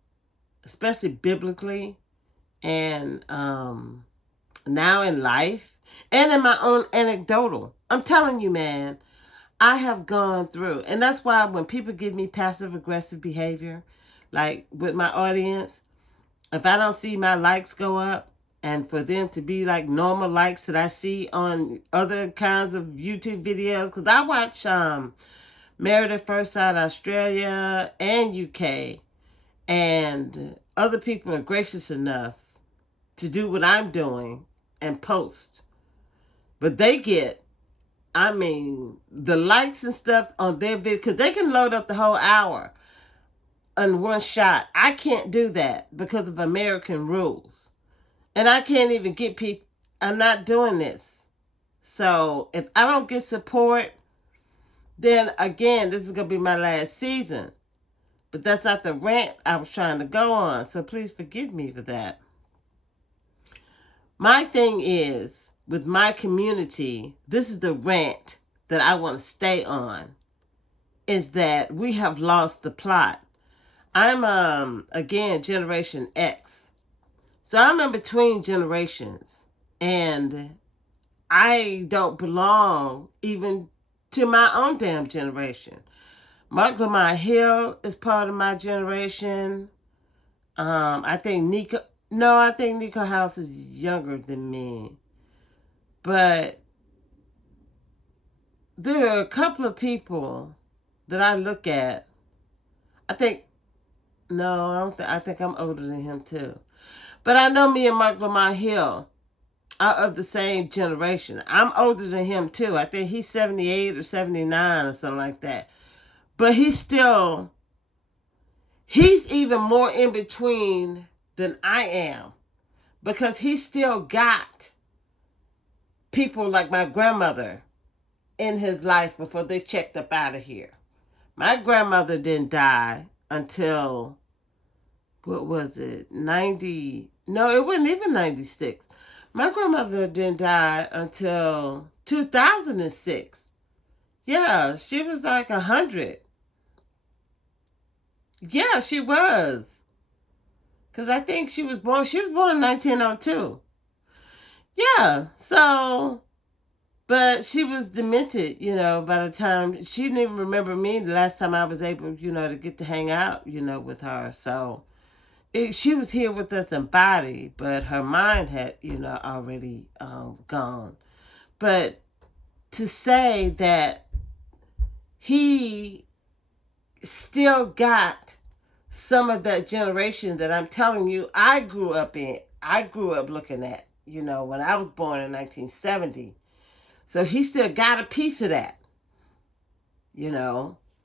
especially biblically, and now in life, and in my own anecdotal, I'm telling you, man, I have gone through, and that's why when people give me passive aggressive behavior, like with my audience, if I don't see my likes go up, and for them to be like normal likes that I see on other kinds of YouTube videos, because I watch Married at First Sight Australia and UK, and other people are gracious enough to do what I'm doing and post. But they get, I mean, the likes and stuff on their video, because they can load up the whole hour in one shot. I can't do that because of American rules. And I can't even get people, I'm not doing this. So if I don't get support, then again, this is going to be my last season. But that's not the rant I was trying to go on. So please forgive me for that. My thing is, with my community, this is the rant that I want to stay on, is that we have lost the plot. I'm, again, Generation X. So I'm in between generations. And I don't belong even to my own damn generation. Mark Lamont Hill is part of my generation. I think Nico House is younger than me. But there are a couple of people that I look at. I think I think I'm older than him too. But I know me and Mark Lamont Hill are of the same generation. I'm older than him too. I think he's 78 or 79 or something like that. But he's even more in between than I am, because he's still got people like my grandmother in his life before they checked up out of here. My grandmother didn't die until, what was it, 90? No, it wasn't even 96. My grandmother didn't die until 2006. Yeah, she was like 100. Yeah, she was. Because I think she was born in 1902. Yeah, so, but she was demented, by the time, she didn't even remember me the last time I was able, to get to hang out, with her. So, she was here with us in body, but her mind had, already gone. But to say that he still got some of that generation that I'm telling you I grew up looking at, when I was born in 1970. So he still got a piece of that,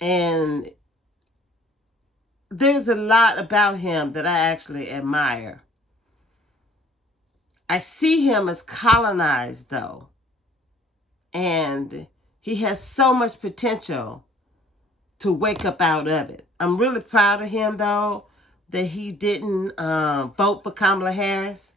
and there's a lot about him that I actually admire. I see him as colonized, though, and he has so much potential to wake up out of it. I'm really proud of him, though, that he didn't vote for Kamala Harris.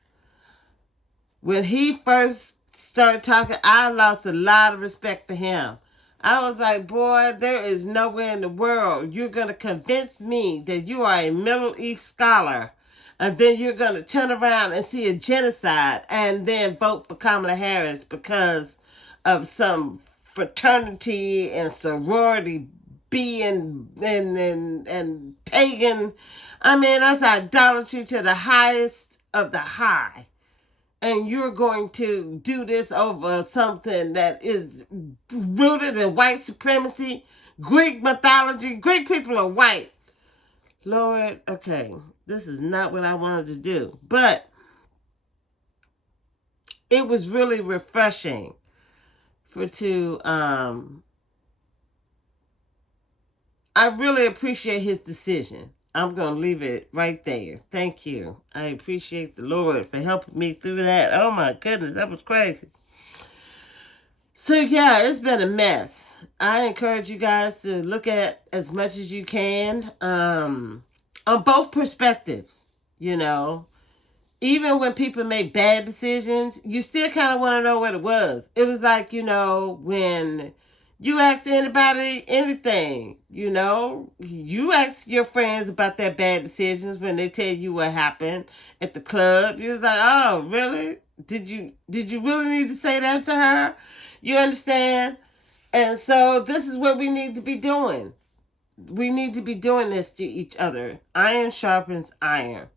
When he first started talking, I lost a lot of respect for him. I was like, boy, there is nowhere in the world you're going to convince me that you are a Middle East scholar, and then you're going to turn around and see a genocide and then vote for Kamala Harris because of some fraternity and sorority being and pagan. I mean, that's idolatry to the highest of the high. And you're going to do this over something that is rooted in white supremacy, Greek mythology. Greek people are white. Lord, okay, this is not what I wanted to do. But it was really refreshing I really appreciate his decision. I'm going to leave it right there. Thank you. I appreciate the Lord for helping me through that. Oh my goodness, that was crazy. So yeah, it's been a mess. I encourage you guys to look at as much as you can on both perspectives, Even when people make bad decisions, you still kind of want to know what it was. It was like, when you ask anybody anything, you ask your friends about their bad decisions when they tell you what happened at the club. You was like, oh, really? Did you really need to say that to her? You understand? And so this is what we need to be doing. We need to be doing this to each other. Iron sharpens iron.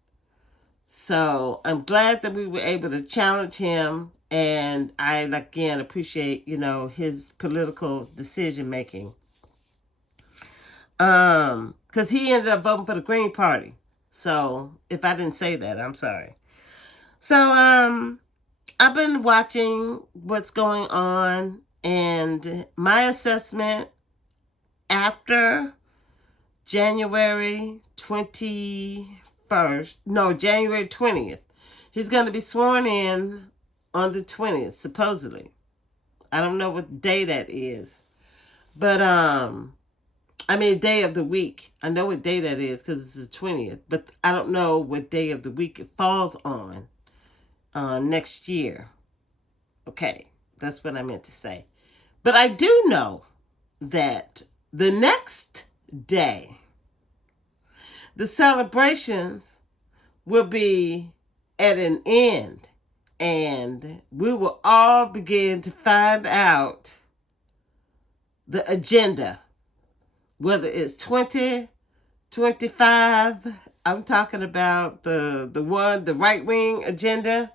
So I'm glad that we were able to challenge him, and I again appreciate, his political decision making. Because he ended up voting for the Green Party. So if I didn't say that, I'm sorry. So I've been watching what's going on, and my assessment after January 21st, no, January 20th. He's going to be sworn in on the 20th, supposedly. I don't know what day that is. But, day of the week. I know what day that is because it's the 20th. But I don't know what day of the week it falls on next year. Okay, that's what I meant to say. But I do know that the next day, the celebrations will be at an end, and we will all begin to find out the agenda, whether it's 2025. I'm talking about the right wing agenda.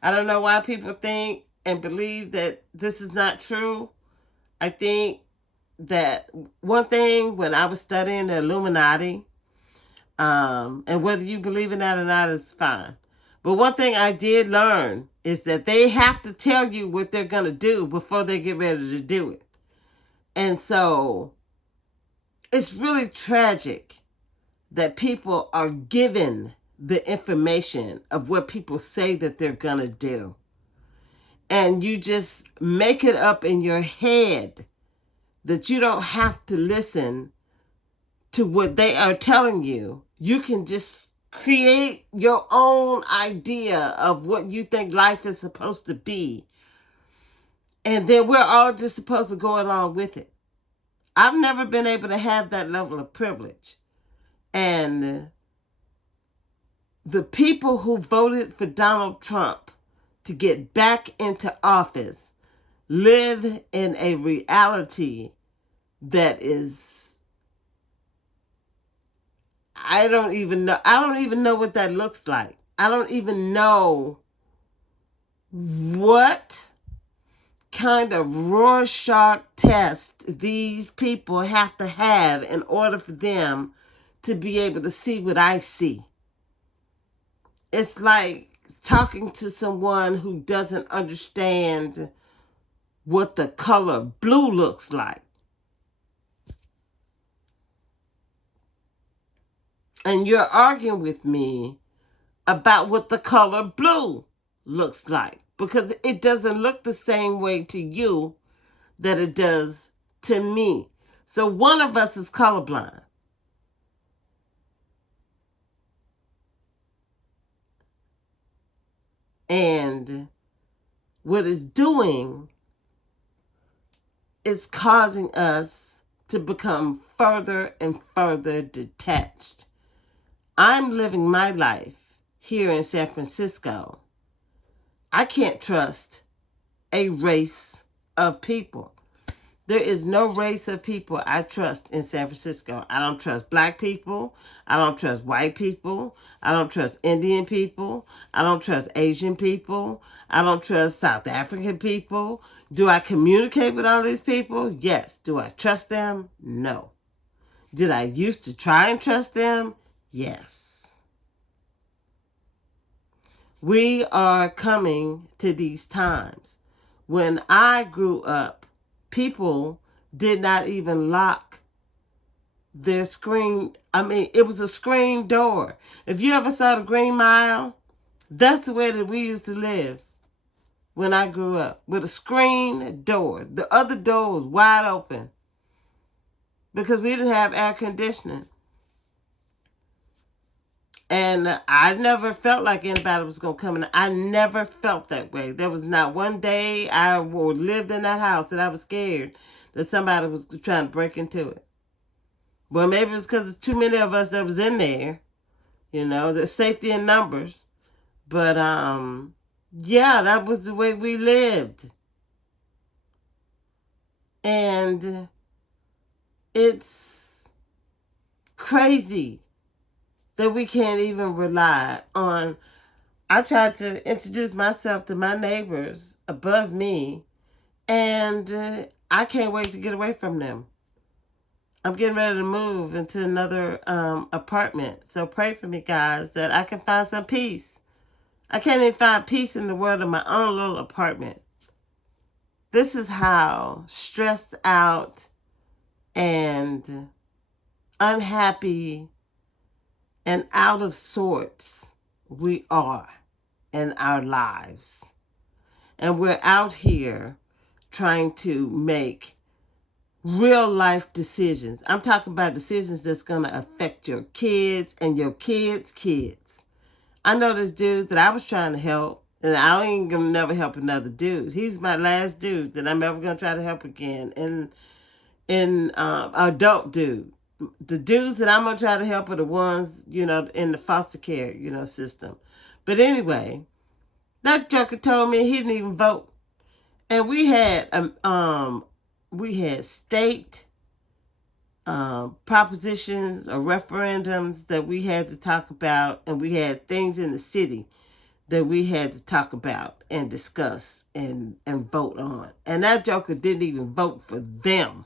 I don't know why people think and believe that this is not true. I think that one thing, when I was studying the Illuminati, and whether you believe in that or not is fine. But one thing I did learn is that they have to tell you what they're going to do before they get ready to do it. And so it's really tragic that people are given the information of what people say that they're going to do. And you just make it up in your head that you don't have to listen to what they are telling you. You can just create your own idea of what you think life is supposed to be. And then we're all just supposed to go along with it. I've never been able to have that level of privilege. And the people who voted for Donald Trump to get back into office live in a reality that is, I don't even know what that looks like. I don't even know what kind of Rorschach test these people have to have in order for them to be able to see what I see. It's like talking to someone who doesn't understand what the color blue looks like. And you're arguing with me about what the color blue looks like, because it doesn't look the same way to you that it does to me. So one of us is colorblind. And what it's doing is causing us to become further and further detached. I'm living my life here in San Francisco. I can't trust a race of people. There is no race of people I trust in San Francisco. I don't trust black people. I don't trust white people. I don't trust Indian people. I don't trust Asian people. I don't trust South African people. Do I communicate with all these people? Yes. Do I trust them? No. Did I used to try and trust them? Yes. We are coming to these times. When I grew up, people did not even lock their screen. It was a screen door. If you ever saw the Green Mile, that's the way that we used to live when I grew up, with a screen door. The other door was wide open because we didn't have air conditioning. And I never felt like anybody was going to come in. I never felt that way. There was not one day I lived in that house that I was scared that somebody was trying to break into it. Well, maybe it's because it's too many of us that was in there. There's safety in numbers. But, yeah, that was the way we lived. And it's crazy that we can't even rely on. I tried to introduce myself to my neighbors above me, and I can't wait to get away from them. I'm getting ready to move into another apartment. So pray for me, guys, that I can find some peace. I can't even find peace in the world of my own little apartment. This is how stressed out and unhappy and out of sorts we are in our lives. And we're out here trying to make real life decisions. I'm talking about decisions that's going to affect your kids and your kids' kids. I know this dude that I was trying to help, and I ain't going to never help another dude. He's my last dude that I'm ever going to try to help again. And adult dude. The dudes that I'm going to try to help are the ones, in the foster care, system. But anyway, that joker told me he didn't even vote. And we had state propositions or referendums that we had to talk about, and we had things in the city that we had to talk about and discuss and vote on. And that joker didn't even vote for them.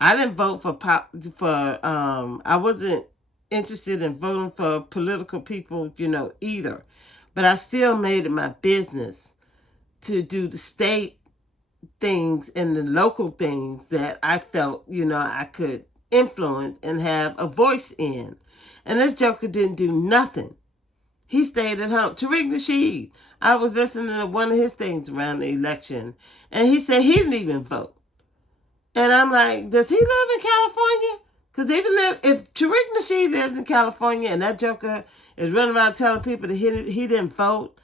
I didn't vote I wasn't interested in voting for political people, either. But I still made it my business to do the state things and the local things that I felt, I could influence and have a voice in. And this joker didn't do nothing. He stayed at home. Tariq Nasheed, I was listening to one of his things around the election, and he said he didn't even vote. And I'm like, does he live in California? Because if Tariq Nasheed lives in California and that joker is running around telling people that he didn't vote,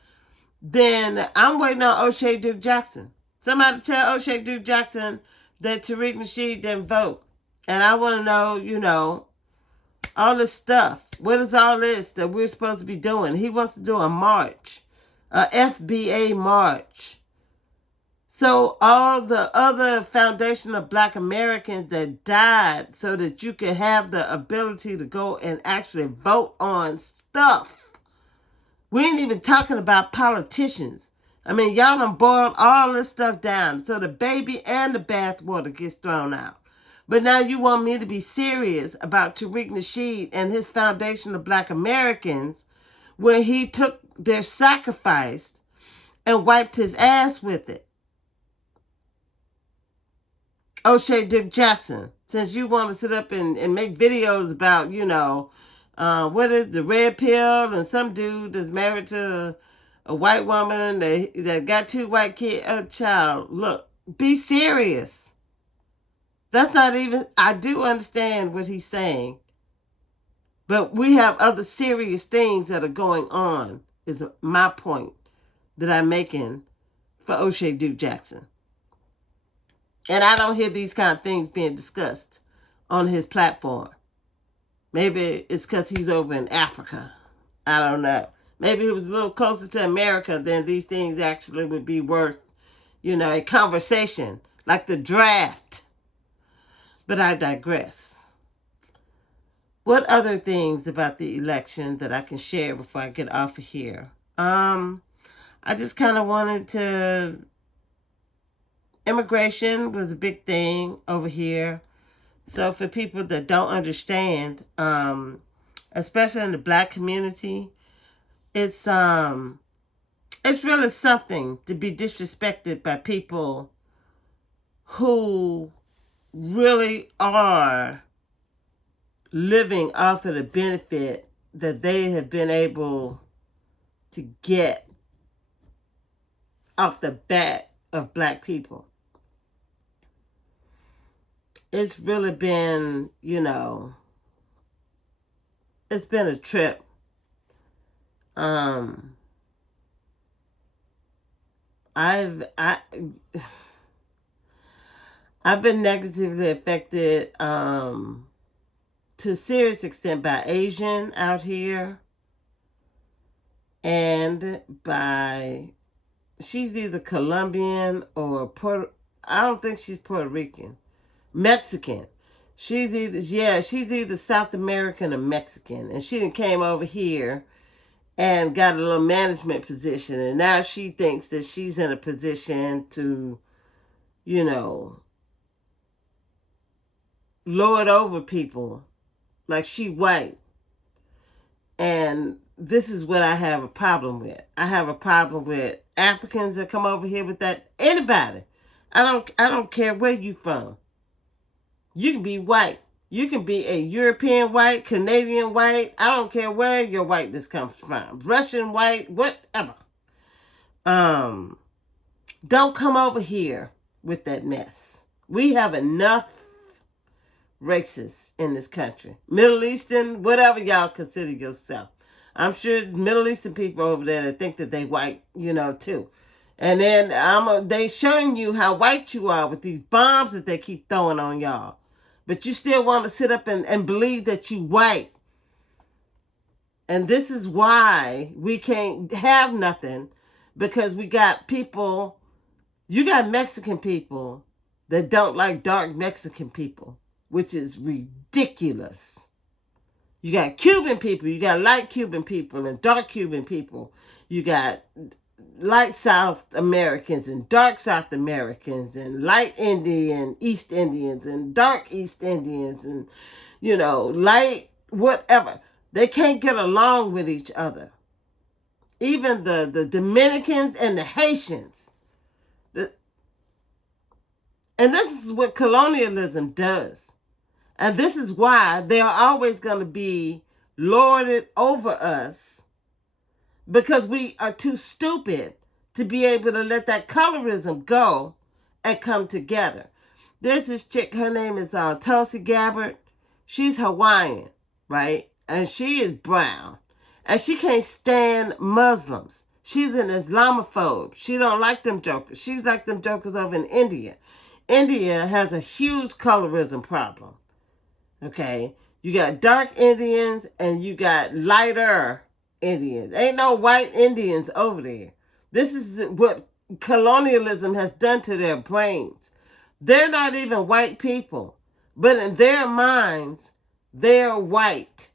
then I'm waiting on O'Shea Duke Jackson. Somebody tell O'Shea Duke Jackson that Tariq Nasheed didn't vote. And I want to know, all this stuff. What is all this that we're supposed to be doing? He wants to do a march, a FBA march. So all the other foundation of Black Americans that died so that you could have the ability to go and actually vote on stuff. We ain't even talking about politicians. I mean, y'all done boiled all this stuff down so the baby and the bathwater gets thrown out. But now you want me to be serious about Tariq Nasheed and his foundation of Black Americans when he took their sacrifice and wiped his ass with it. O'Shea Duke Jackson, since you want to sit up and make videos about, what is the red pill and some dude that's married to a white woman that got 2 white kids, child, look, be serious. That's not even, I do understand what he's saying, but we have other serious things that are going on, is my point that I'm making for O'Shea Duke Jackson. And I don't hear these kind of things being discussed on his platform. Maybe it's because he's over in Africa. I don't know. Maybe he was a little closer to America than these things actually would be worth, a conversation like the draft. But I digress. What other things about the election that I can share before I get off of here? I just kind of wanted to... Immigration was a big thing over here. So for people that don't understand, especially in the Black community, it's really something to be disrespected by people who really are living off of the benefit that they have been able to get off the back of Black people. It's really been, it's been a trip. I've been negatively affected to a serious extent by Asian out here, and by, she's either Colombian or I don't think she's Puerto Rican. Mexican. She's either South American or Mexican. And she done came over here and got a little management position. And now she thinks that she's in a position to, you know, lord over people like she white. And this is what I have a problem with. I have a problem with Africans that come over here with that. Anybody. I don't care where you from. You can be white. You can be a European white, Canadian white. I don't care where your whiteness comes from. Russian white, whatever. Um, don't come over here with that mess. We have enough racists in this country. Middle Eastern, whatever y'all consider yourself. I'm sure Middle Eastern people over there that think that they white, too. And then they showing you how white you are with these bombs that they keep throwing on y'all. But you still want to sit up and believe that you white. And this is why we can't have nothing, because we got people, you got Mexican people that don't like dark Mexican people, which is ridiculous. You got Cuban people, you got light Cuban people and dark Cuban people. You got light South Americans and dark South Americans and light Indian, East Indians and dark East Indians and, light whatever. They can't get along with each other. Even the Dominicans and the Haitians. And this is what colonialism does. And this is why they are always going to be lorded over us, because we are too stupid to be able to let that colorism go and come together. There's this chick, her name is Tulsi Gabbard. She's Hawaiian, right? And she is brown. And she can't stand Muslims. She's an Islamophobe. She don't like them jokers. She's like them jokers over in India. India has a huge colorism problem. Okay? You got dark Indians and you got lighter Indians. Ain't no white Indians over there. This is what colonialism has done to their brains. They're not even white people, but in their minds, they're white.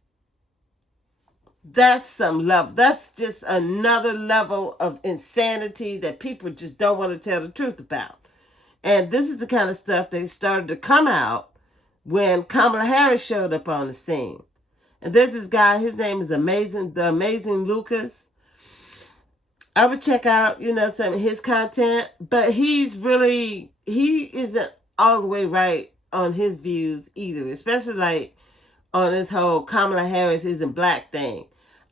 That's some level. That's just another level of insanity that people just don't want to tell the truth about. And this is the kind of stuff that started to come out when Kamala Harris showed up on the scene. And there's this guy, his name is The Amazing Lucas. I would check out, some of his content, but he isn't all the way right on his views either, especially like on this whole Kamala Harris isn't black thing.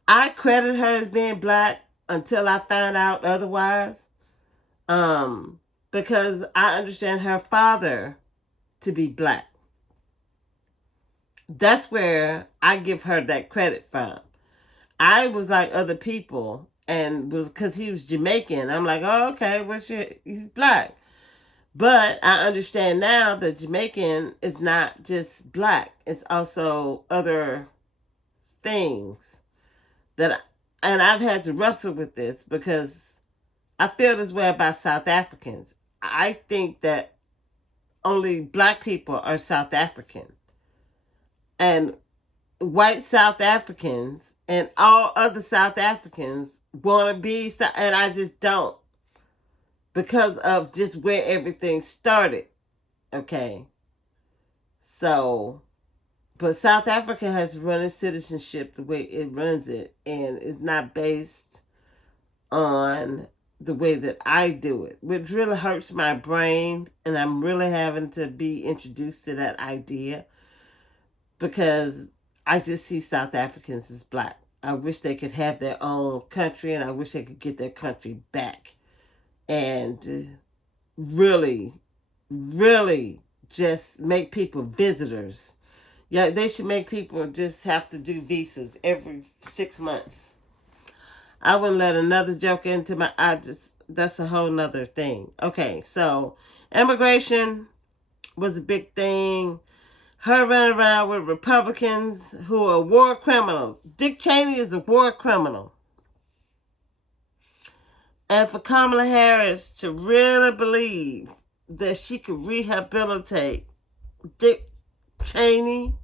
I credit her as being black until I find out otherwise, because I understand her father to be black. That's where I give her that credit from. I was like other people, and was because he was Jamaican. I'm like, oh, okay, he's black. But I understand now that Jamaican is not just black. It's also other things and I've had to wrestle with this because I feel this way about South Africans. I think that only black people are South African. And white South Africans and all other South Africans want to be, and I just don't, because of just where everything started. Okay. So, but South Africa has run its citizenship the way it runs it, and it's not based on the way that I do it, which really hurts my brain, and I'm really having to be introduced to that idea because I just see South Africans as black. I wish they could have their own country, and I wish they could get their country back and really, really just make people visitors. Yeah, they should make people just have to do visas every 6 months. I wouldn't let another joke into that's a whole nother thing. Okay, so immigration was a big thing. Her running around with Republicans who are war criminals. Dick Cheney is a war criminal. And for Kamala Harris to really believe that she could rehabilitate Dick Cheney.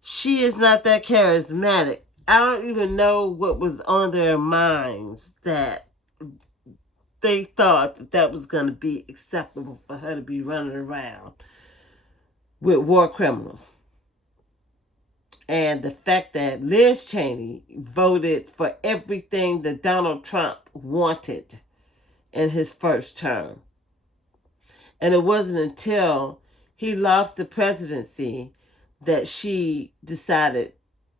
She is not that charismatic. I don't even know what was on their minds that they thought that that was going to be acceptable for her to be running around with war criminals. And the fact that Liz Cheney voted for everything that Donald Trump wanted in his first term. And it wasn't until he lost the presidency that she decided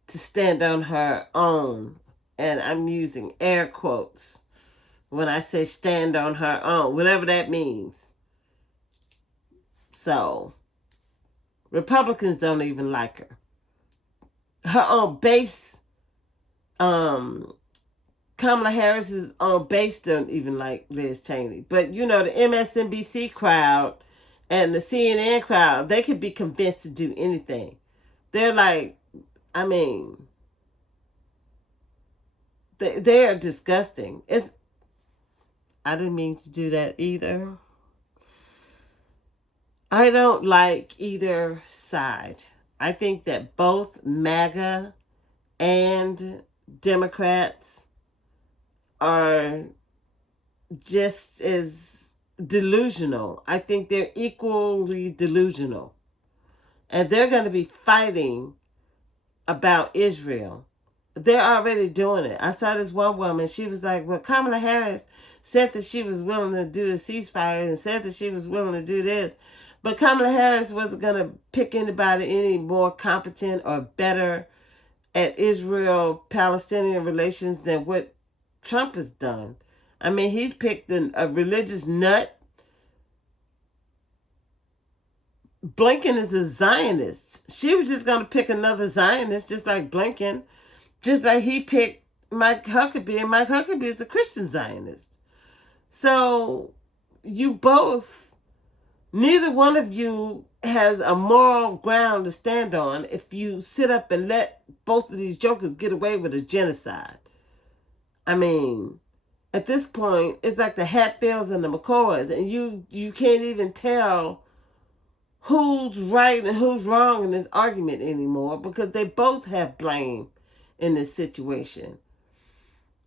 to stand on her own. And I'm using air quotes when I say stand on her own, whatever that means. So, Republicans don't even like her. Her own base, Kamala Harris's own base don't even like Liz Cheney. But, you know, the MSNBC crowd and the CNN crowd, they could be convinced to do anything. They're like, I mean, they are disgusting. I didn't mean to do that either. I don't like either side. I think that both MAGA and Democrats are just as delusional. I think they're equally delusional. And they're going to be fighting about Israel. They're already doing it. I saw this one woman, she was like, well, Kamala Harris said that she was willing to do a ceasefire and said that she was willing to do this. But Kamala Harris wasn't going to pick anybody any more competent or better at Israel-Palestinian relations than what Trump has done. I mean, he's picked a religious nut. Blinken is a Zionist. She was just going to pick another Zionist, just like Blinken. Just like he picked Mike Huckabee, and Mike Huckabee is a Christian Zionist. So, you both, neither one of you has a moral ground to stand on if you sit up and let both of these jokers get away with a genocide. I mean, at this point, it's like the Hatfields and the McCoys, and you can't even tell who's right and who's wrong in this argument anymore because they both have blame in this situation.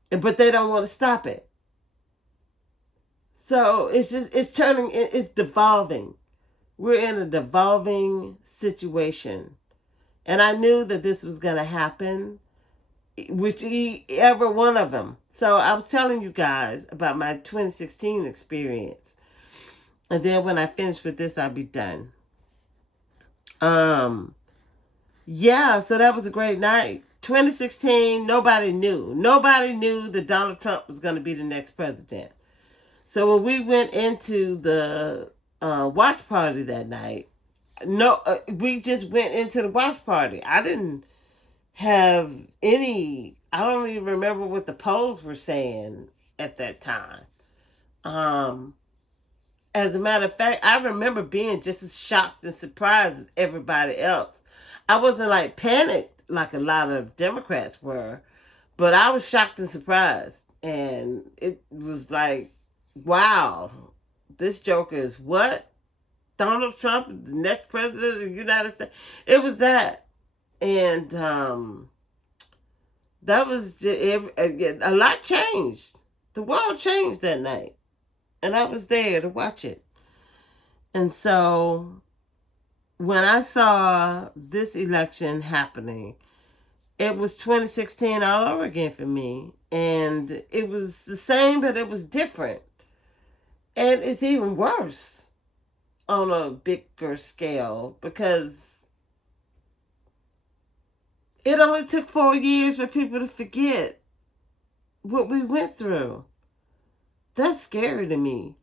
But they don't want to stop it. So it's devolving. We're in a devolving situation. And I knew that this was going to happen, whichever one of them. So I was telling you guys about my 2016 experience. And then when I finish with this, I'll be done. Yeah, so that was a great night. 2016, nobody knew. Nobody knew that Donald Trump was going to be the next president. So when we went into the watch party that night, we just went into the watch party. I didn't have any, I don't even remember what the polls were saying at that time. As a matter of fact, I remember being just as shocked and surprised as everybody else. I wasn't like panicked like a lot of Democrats were, but I was shocked and surprised. And it was like, wow, this joker is what? Donald Trump, the next president of the United States? It was that. And that was just, a lot changed. The world changed that night. And I was there to watch it. And so when I saw this election happening, it was 2016 all over again for me. And it was the same, but it was different. And it's even worse on a bigger scale because it only took 4 years for people to forget what we went through. That's scary to me.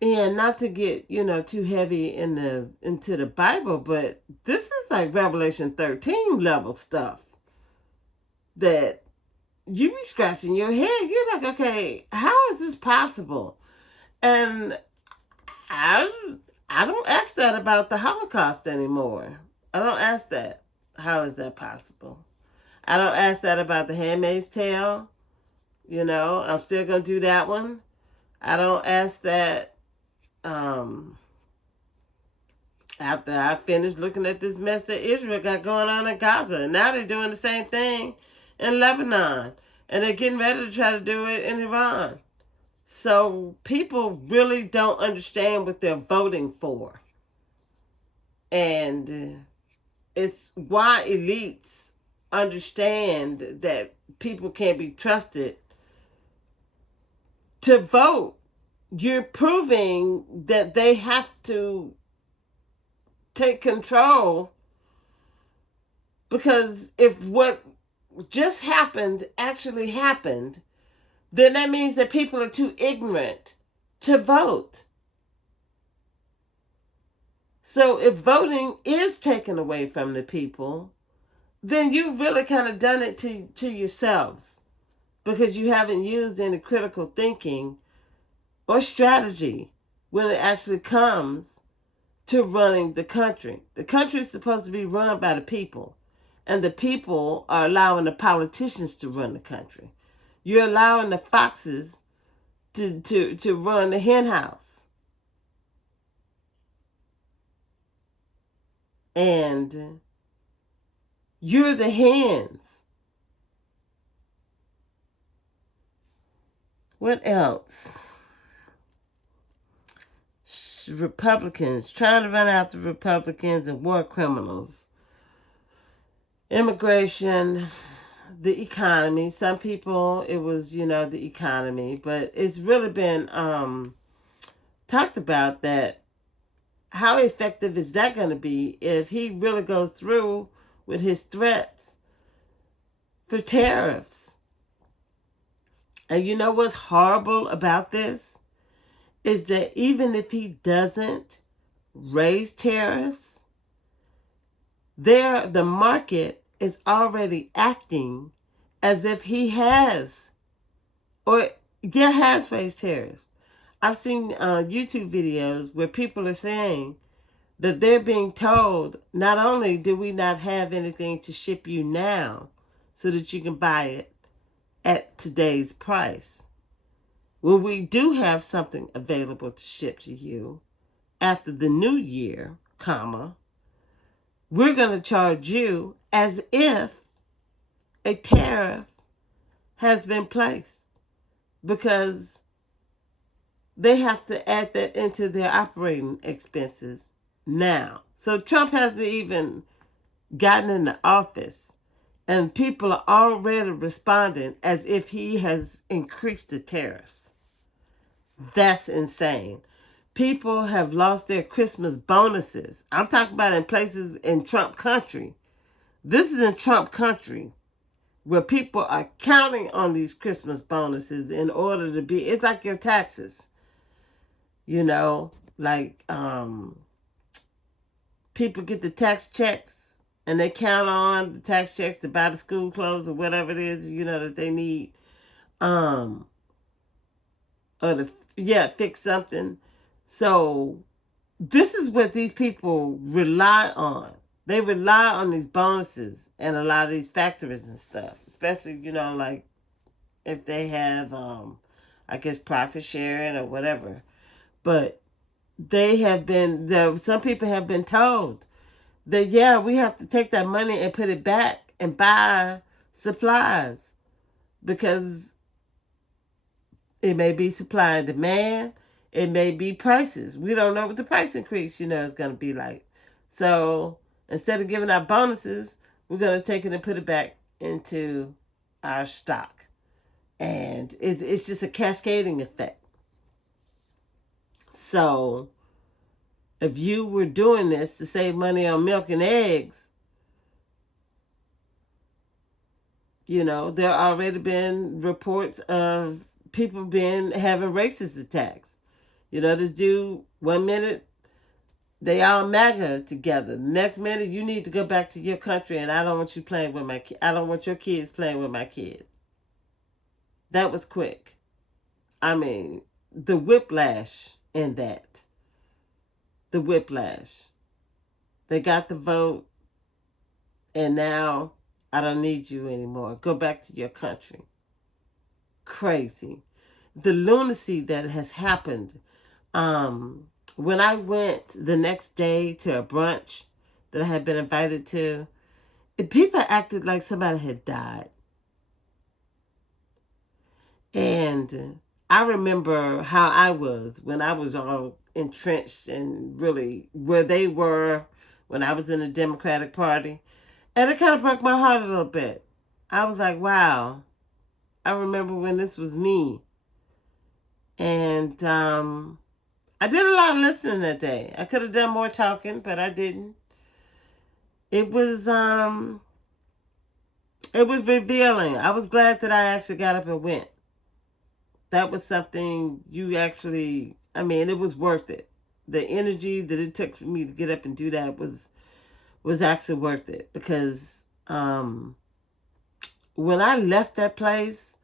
And not to get, too heavy into the Bible, but this is like Revelation 13 level stuff that you be scratching your head. You're like, okay, how is this possible? And I don't ask that about the Holocaust anymore. I don't ask that. How is that possible? I don't ask that about the Handmaid's Tale. I'm still going to do that one. I don't ask that um, after I finished looking at this mess that Israel got going on in Gaza. And now they're doing the same thing in Lebanon. And they're getting ready to try to do it in Iran. So people really don't understand what they're voting for. And it's why elites understand that people can't be trusted to vote. You're proving that they have to take control, because if what just happened actually happened, then that means that people are too ignorant to vote. So if voting is taken away from the people, then you've really kind of done it to yourselves, because you haven't used any critical thinking or strategy when it actually comes to running the country. The country is supposed to be run by the people, and the people are allowing the politicians to run the country. You're allowing the foxes to run the hen house. And you're the hens. What else? Republicans trying to run after Republicans and war criminals. Immigration, the economy. Some people, it was, the economy. But it's really been talked about that. How effective is that going to be if he really goes through with his threats for tariffs? And you know what's horrible about this? Is that even if he doesn't raise tariffs, the market is already acting as if he has raised tariffs. I've seen YouTube videos where people are saying that they're being told, not only do we not have anything to ship you now so that you can buy it at today's price, when we do have something available to ship to you after the new year, we're going to charge you as if a tariff has been placed, because they have to add that into their operating expenses now. So Trump hasn't even gotten into office, and people are already responding as if he has increased the tariffs. That's insane. People have lost their Christmas bonuses. I'm talking about in places in Trump country. This is in Trump country, where people are counting on these Christmas bonuses in order to be, it's like your taxes. Like people get the tax checks and they count on the tax checks to buy the school clothes or whatever it is, that they need. Or fix something. So this is what these people rely on. They rely on these bonuses and a lot of these factories and stuff, especially, like if they have, I guess, profit sharing or whatever. But some people have been told that, we have to take that money and put it back and buy supplies, because it may be supply and demand. It may be prices. We don't know what the price increase, is going to be like. So instead of giving out bonuses, we're going to take it and put it back into our stock. And it's just a cascading effect. So if you were doing this to save money on milk and eggs, there already been reports of people having racist attacks. This dude, 1 minute, they all MAGA together. The next minute, you need to go back to your country, and I don't want you playing with my kids. I don't want your kids playing with my kids. That was quick. I mean, the whiplash in that. The whiplash. They got the vote, and now I don't need you anymore. Go back to your country. Crazy. The lunacy that has happened when I went the next day to a brunch that I had been invited to, people acted like somebody had died. And I remember how I was when I was all entrenched and really where they were when I was in the Democratic Party. And it kind of broke my heart a little bit. I was like, wow, I remember when this was me. And I did a lot of listening that day. I could have done more talking, but I didn't. It was revealing. I was glad that I actually got up and went. That was something you actually, I mean, it was worth it. The energy that it took for me to get up and do that was actually worth it, because when I left that place,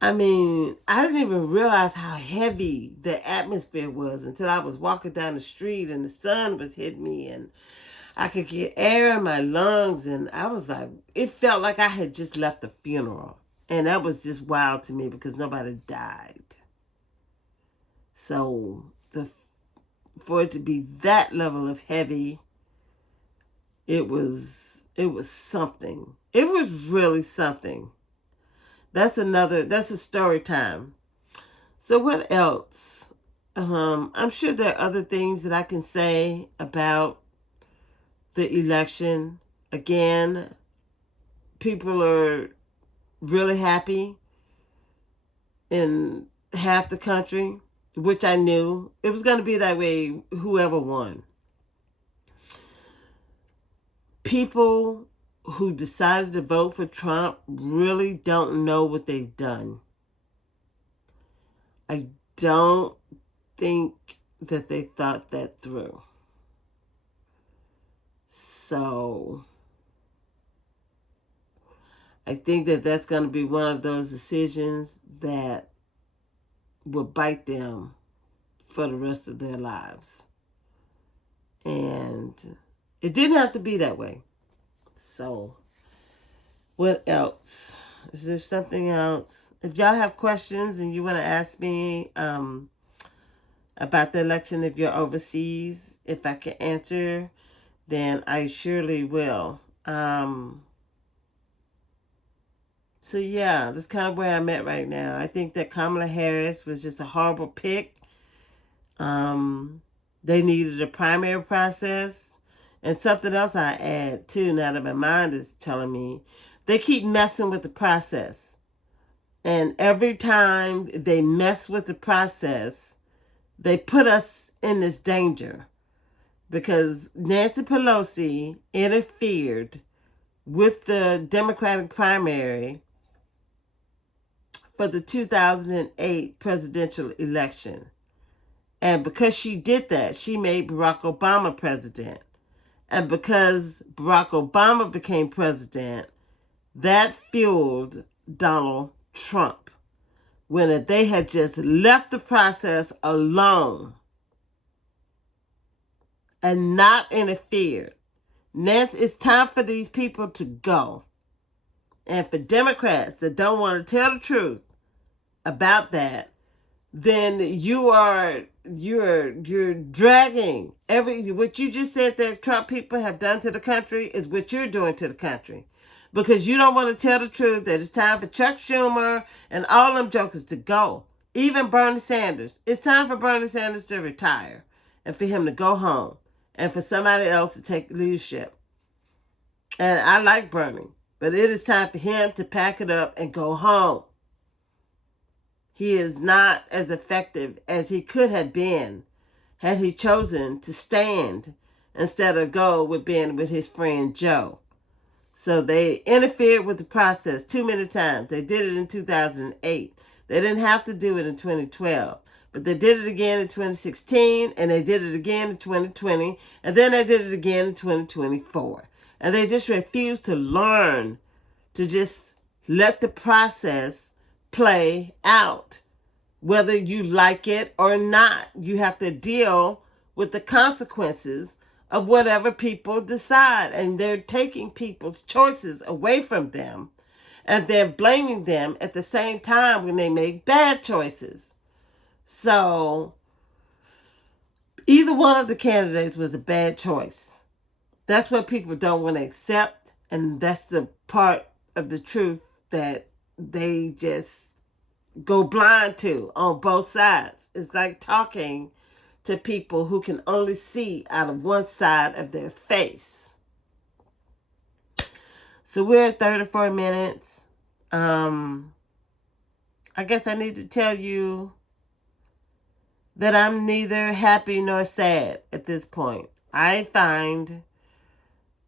I mean, I didn't even realize how heavy the atmosphere was until I was walking down the street and the sun was hitting me and I could get air in my lungs, and I was like, it felt like I had just left a funeral. And that was just wild to me because nobody died. So for it to be that level of heavy, it was something. It was really something. That's a story time. So what else? I'm sure there are other things that I can say about the election. Again, people are really happy in half the country, which I knew it was going to be that way whoever won. People who decided to vote for Trump really don't know what they've done. I don't think that they thought that through. So I think that that's going to be one of those decisions that will bite them for the rest of their lives. And it didn't have to be that way. So what else? Is there something else? If y'all have questions and you want to ask me about the election, if you're overseas, if I can answer, then I surely will. So yeah, that's kind of where I'm at right now. I think that Kamala Harris was just a horrible pick. They needed a primary process. And something else I add too, now that my mind is telling me, they keep messing with the process. And every time they mess with the process, they put us in this danger. Because Nancy Pelosi interfered with the Democratic primary for the 2008 presidential election. And because she did that, she made Barack Obama president. And because Barack Obama became president, that fueled Donald Trump. When if they had just left the process alone and not interfered, Nancy, it's time for these people to go. And for Democrats that don't want to tell the truth about that, then you're dragging what you just said that Trump people have done to the country is what you're doing to the country. Because you don't want to tell the truth that it's time for Chuck Schumer and all them jokers to go. Even Bernie Sanders. It's time for Bernie Sanders to retire and for him to go home and for somebody else to take leadership. And I like Bernie, but it is time for him to pack it up and go home. He is not as effective as he could have been had he chosen to stand instead of go with being with his friend Joe. So they interfered with the process too many times. They did it in 2008. They didn't have to do it in 2012. But they did it again in 2016, and they did it again in 2020, and then they did it again in 2024. And they just refused to learn to just let the process play out. Whether you like it or not, you have to deal with the consequences of whatever people decide. And they're taking people's choices away from them. And they're blaming them at the same time when they make bad choices. So Either one of the candidates was a bad choice. That's what people don't want to accept, and that's the part of the truth that they just go blind to on both sides. It's like talking to people who can only see out of one side of their face. So we're at 34 minutes. I guess I need to tell you that I'm neither happy nor sad at this point. I find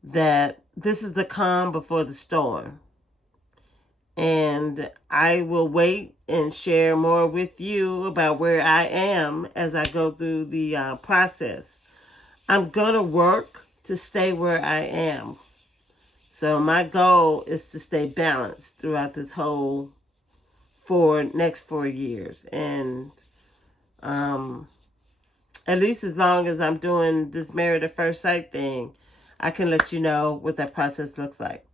that this is the calm before the storm. And I will wait and share more with you about where I am as I go through the process. I'm going to work to stay where I am. So my goal is to stay balanced throughout this whole next 4 years. And at least as long as I'm doing this Married at First Sight thing, I can let you know what that process looks like.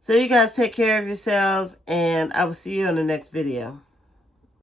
So you guys take care of yourselves, and I will see you on the next video.